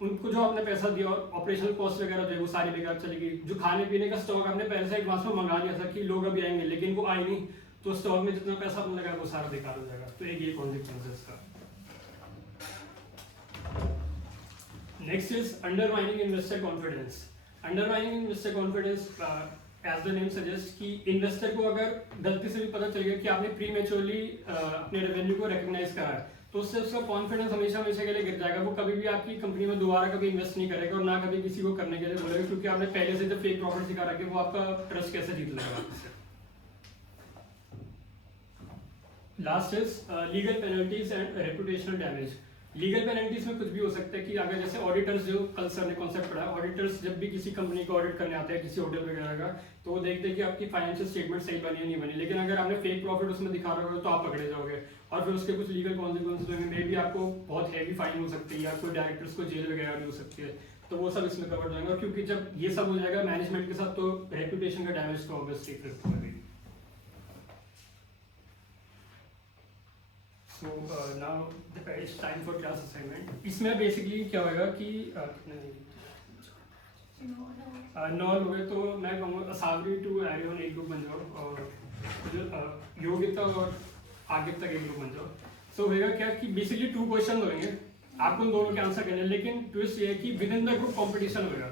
उनको जो आपने पैसा दिया और ऑपरेशनल कॉस्ट वगैरह जो है वो सारी बेकार चलेगी। जो खाने पीने का स्टॉक आपने पहले से एडवांस में मंगा लिया था कि लोग अभी आएंगे, लेकिन वो आए नहीं, तो स्टॉक में जितना पैसा आपने लगाया वो सारा बेकार हो जाएगा। तो एक ये कॉन्सिक्वेंसेस का। Next is undermining investor confidence. Undermining investor confidence as the name suggest कि इन्वेस्टर को अगर गलती से भी पता चल गया कि आपने प्रीमेच्योरली अपने रेवेन्यू को रिकॉग्नाइज करा है, तो उससे उसका कॉन्फिडेंस हमेशा हमेशा के लिए गिर जाएगा। वो कभी भी आपकी कंपनी में दोबारा कभी इन्वेस्ट नहीं करेगा और ना कभी किसी को करने के लिए बोलेगा, क्योंकि आपने पहले से जब फेक प्रॉफिट दिखा रखा है, वो आपका ट्रस्ट कैसे जीत लेगा। Last is legal penalties and reputational damage. Legal penalties में कुछ भी हो सकता है कि अगर जैसे ऑडिटर्स, जो कल सर ने कॉन्सेप्ट पढ़ा, ऑडिटर्स जब भी किसी कंपनी को ऑडिट करने आते हैं किसी होटल वगैरह का, तो वो देखते हैं कि आपकी फाइनेंशियल स्टेटमेंट सही बनी है नहीं बनी, लेकिन अगर आपने फेक प्रॉफिट उसमें दिखा रहा होगा तो आप पकड़े जाओगे और फिर उसके कुछ लीगल कॉन्सिक्वेंसेज होंगे, मे भी आपको बहुत हैवी फाइन हो सकती है या कोई डायरेक्टर्स को जेल वगैरह भी हो सकती है, तो वो सब इसमें कवर जाएंगे। और क्योंकि जब ये सब हो जाएगा मैनेजमेंट के साथ, तो रेपुटेशन का डैमेज तो ऑब्वियसली फिर होगा। So now it's time for class assignment. इसमें बेसिकली क्या होगा कि नौ लोग हैं, तो मैं कहूँगा असावरी टू एरियन एक ग्रुप बन जाओ और योगिता और आगे तक एक ग्रुप बन जाओ। सो होगा क्या कि बेसिकली 2 क्वेश्चन होंगे, आपको उन दोनों के आंसर करने हैं, लेकिन ट्विस्ट ये है कि with in the group competition होगा।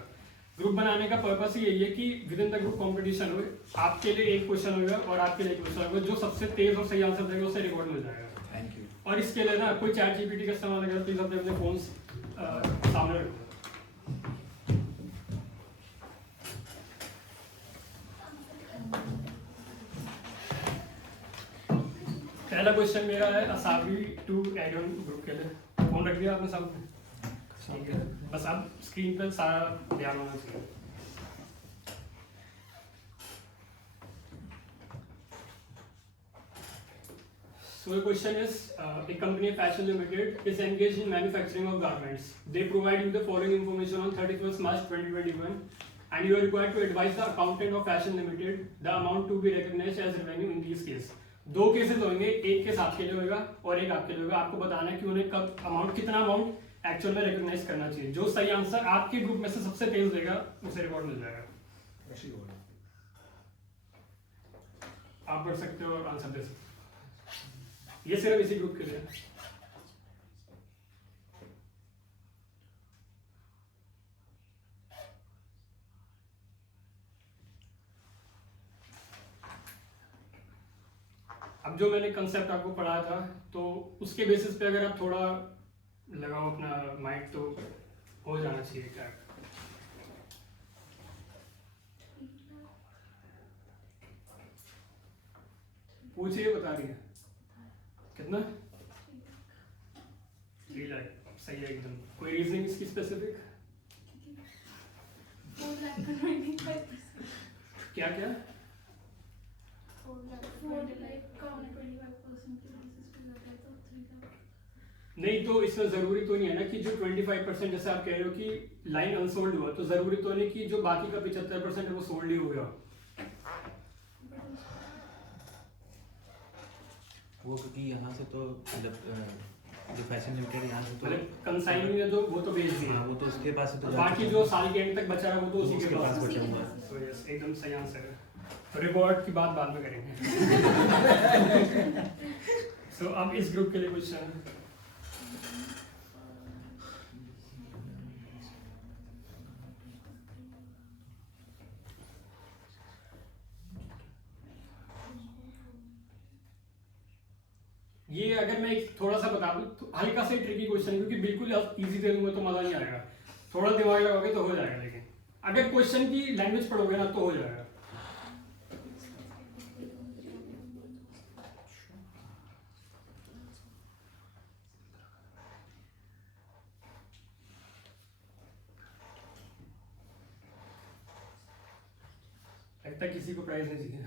ग्रुप बनाने का पर्पस ही यही है कि with in the group competition हो, आपके लिए एक क्वेश्चन होगा और आपके लिए एक क्वेश्चन होगा, जो सबसे तेज और सही आंसर देगा उसे रिवॉर्ड मिल जाएगा। Thank you. और इसके लिए ना कोई चैट जीपीटी का इस्तेमाल अगर प्लीज अपने फोन सामने रखो। पहला क्वेश्चन मेरा है असावी टू एडन ग्रुप के लिए, फोन रख दिया आपने सामने? ठीक है, बस आप स्क्रीन पर सारा ध्यान होना चाहिए। So the question is, a company Fashion Limited is engaged in manufacturing of garments. They provide you the following information on 31st March 2021, and you are required to advise the accountant of Fashion Limited the amount to be recognized as revenue in these case. 2 cases होंगे, एक case आपके लिए होगा और एक आपके लिए होगा। आपको बताना है कि उन्हें कब अमाउंट, कितना अमाउंट एक्चुअल में रिकॉग्नाइज करना चाहिए। जो सही आंसर आपके ग्रुप में से सबसे तेज देगा उसे रिवॉर्ड मिल जाएगा। आप पढ़ सकते हो और आंसर दे सकते हो। ये सिर्फ इसी ग्रुप के लिए। अब जो मैंने कंसेप्ट आपको पढ़ाया था, तो उसके बेसिस पे अगर आप थोड़ा लगाओ अपना माइंड, तो हो जाना चाहिए क्या। पूछिए, बता रही है कितना? 3 लाख, सही है एकदम। कोई रीजनिंग इसकी स्पेसिफिक? 4 लाख का 25%। क्या क्या? 4 लाख का 25% के बेसिस पे जाता है तो 3 लाख। नहीं, तो इसमें जरूरी तो नहीं है ना कि जो 25% जैसे आप कह रहे हो कि लाइन अनसोल्ड हुआ, तो जरूरी तो नहीं कि जो बाकी का 75% है वो सोल्ड ही हो गया। वो क्योंकि यहाँ से तो मतलब जो फैशन लिमिटेड यहाँ से तो मतलब कंसाइनिंग है, तो वो तो बेच दिया, हाँ, वो तो उसके पास से तो बाकी जो साल के एंड तक बचा रहा वो तो उसी उसके के पास पास बचा। बचा हुआ है। तो यस, एकदम सही आंसर है। रिवॉर्ड की बात बाद में करेंगे। सो अब इस ग्रुप के लिए क्वेश्चन है। ये अगर मैं एक थोड़ा सा बता दूं तो हल्का सा ट्रिकी क्वेश्चन है, क्योंकि बिल्कुल इजी दे दूंगा तो मजा नहीं आएगा। थोड़ा दिमाग लगाओगे तो हो जाएगा, लेकिन अगर क्वेश्चन की लैंग्वेज पढ़ोगे ना तो हो जाएगा। लगता है किसी को प्राइज नहीं चाहिए।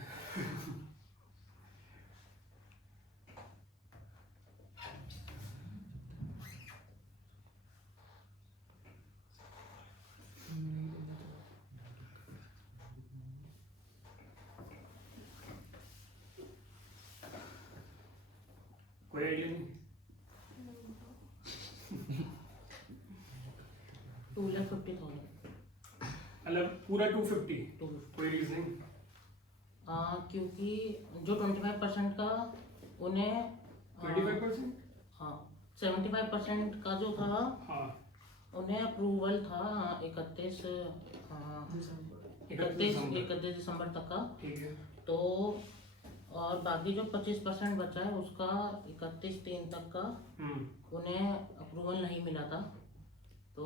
कोई आइडिया नहीं? 2,50,000। मतलब पूरा 250? कोई रीजनिंग? क्योंकि जो 25% का उन्हें 25%? हाँ 75% का जो था हाँ, उन्हें अप्रूवल था 31 दिसंबर तक का। ठीक है। तो और बाकी जो 25% बचा है उसका 31/3 तक का उन्हें अप्रूवल नहीं मिला था। तो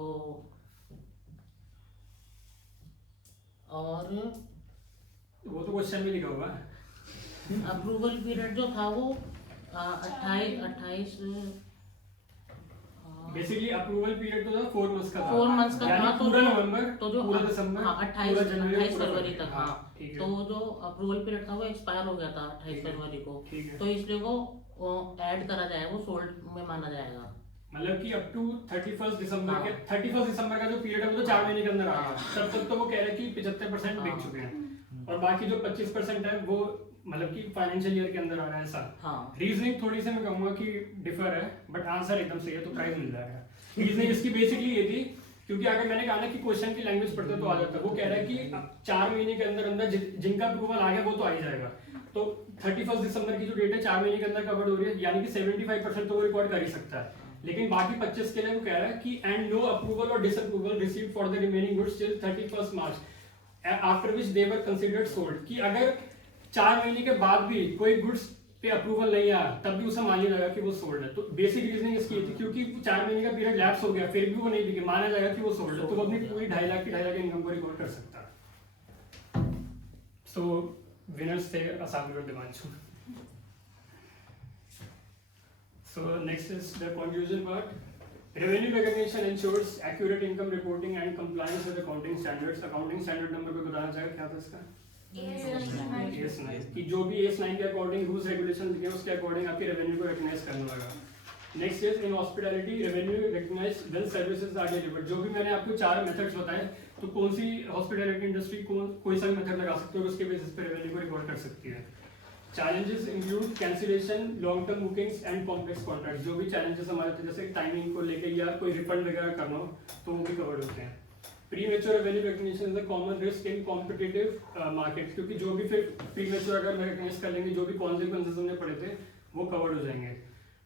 और वो तो क्वेश्चन में लिखा होगा। अप्रूवल पीरियड जो था वो 28 बेसिकली अप्रूवल पीरियड तो 4 मंथ्स का था 4 मंथ्स का यानी था, पूरा नवंबर तो जो पूरा दिसंबर हाँ पूरा 28 जनवरी और 28 पूरा फरवरी तक हाँ ठीक है तो जो अप्रूवल पीरियड था वो एक्सपायर हो गया था 28 ठीक है, फरवरी को ठीक है तो इसलिए वो ऐड करा जाएगा, वो सोल्ड में माना जाएगा। मतलब कि अप टू 31 दिसंबर हाँ। के 31 दिसंबर का जो पीरियड है वो तो 4 महीने के अंदर आ गया हाँ। तब तक तो वो कह रहे हैं कि 75% बिक हाँ। चुके हैं और बाकी जो 25% है वो मतलब कि फाइनेंशियल ईयर के अंदर आ रहा है ऐसा। हाँ रीजनिंग थोड़ी सी मैं कहूंगा कि डिफर है बट आंसर एकदम सही है तो प्राइस मिल जाएगा। रीजनिंग इसकी बेसिकली ये थी क्योंकि अगर मैंने कहा ना कि क्वेश्चन की लैंग्वेज पढ़ते तो आ जाता, वो कह रहा है कि 4 महीने के अंदर अंदर जिनका अप्रूवल आ गया वो तो आ ही जाएगा। तो 31 दिसंबर की जो डेट है 4 महीने के अंदर कवर हो रही है यानी कि 75% तो वो रिकॉर्ड कर ही सकता है, लेकिन बाकी 25 के लिए वो कह रहा है कि एंड नो अप्रूवल और disapproval received for the remaining goods till 31 March after which they were considered sold. कि अगर 4 महीने के बाद भी कोई गुड्स पे अप्रूवल नहीं आया तब भी उसे मान लिया जाएगा कि वो सोल्ड है। तो बेसिक रीजनिंग इसकी थी क्योंकि 4 महीने का पीरियड लैप्स हो गया फिर भी वो नहीं बिके, माना जाएगा कि वो सोल्ड है तो वो अपनी पूरी 2.5 लाख की इनकम को रिकॉर्ड कर सकता है। सो विनर्स थे असामी और Divanshu. So next is the conclusion part. Revenue recognition ensures accurate income reporting and compliance with accounting standards. Accounting standard number को बताना चाहेगा क्या था इसका? AS9 कि जो भी AS9 के अकॉर्डिंग रूल्स रेगुलेशन लिखे हैं उसके अकॉर्डिंग आपके रेवेन्यू को रिकॉग्नाइज करना होगा। Next is in hospitality revenue recognise when services are delivered. जो भी मैंने आपको 4 मेथड्स बताए तो कौन सी हॉस्पिटैलिटी इंडस्ट्री कोई सा भी मेथड लगा सकते हो और उसके बेसिस पे रेवेन्यू को रिकॉर्ड कर सकती है। Challenges include cancellation, long term bookings and complex contract. जो भी चैलेंजेस हमारे थे जैसे टाइमिंग को लेके या कोई रिफंड वगैरह करना हो तो वो भी कवर्ड होते हैं। Premature revenue recognition is a common risk in competitive market क्योंकि जो भी फिर प्रीमेच्योर अगर रिकॉग्नाइज कर लेंगे जो भी कॉन्सिक्वेंसेस हमने पढ़े थे वो कवर्ड हो जाएंगे।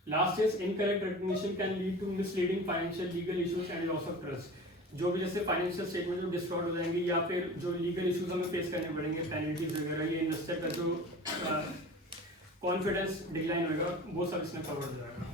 Last is incorrect recognition can lead to misleading financial legal issues and loss of trust. जो भी जैसे फाइनेंशियल स्टेटमेंट जो डिस्टॉर्ट हो जाएंगे या फिर जो लीगल इश्यूज हमें फेस करने पड़ेंगे पेनल्टीज वगैरह, ये इन्वेस्टर का जो कॉन्फिडेंस डिक्लाइन होगा वो सब इसमें कवर हो जाएगा।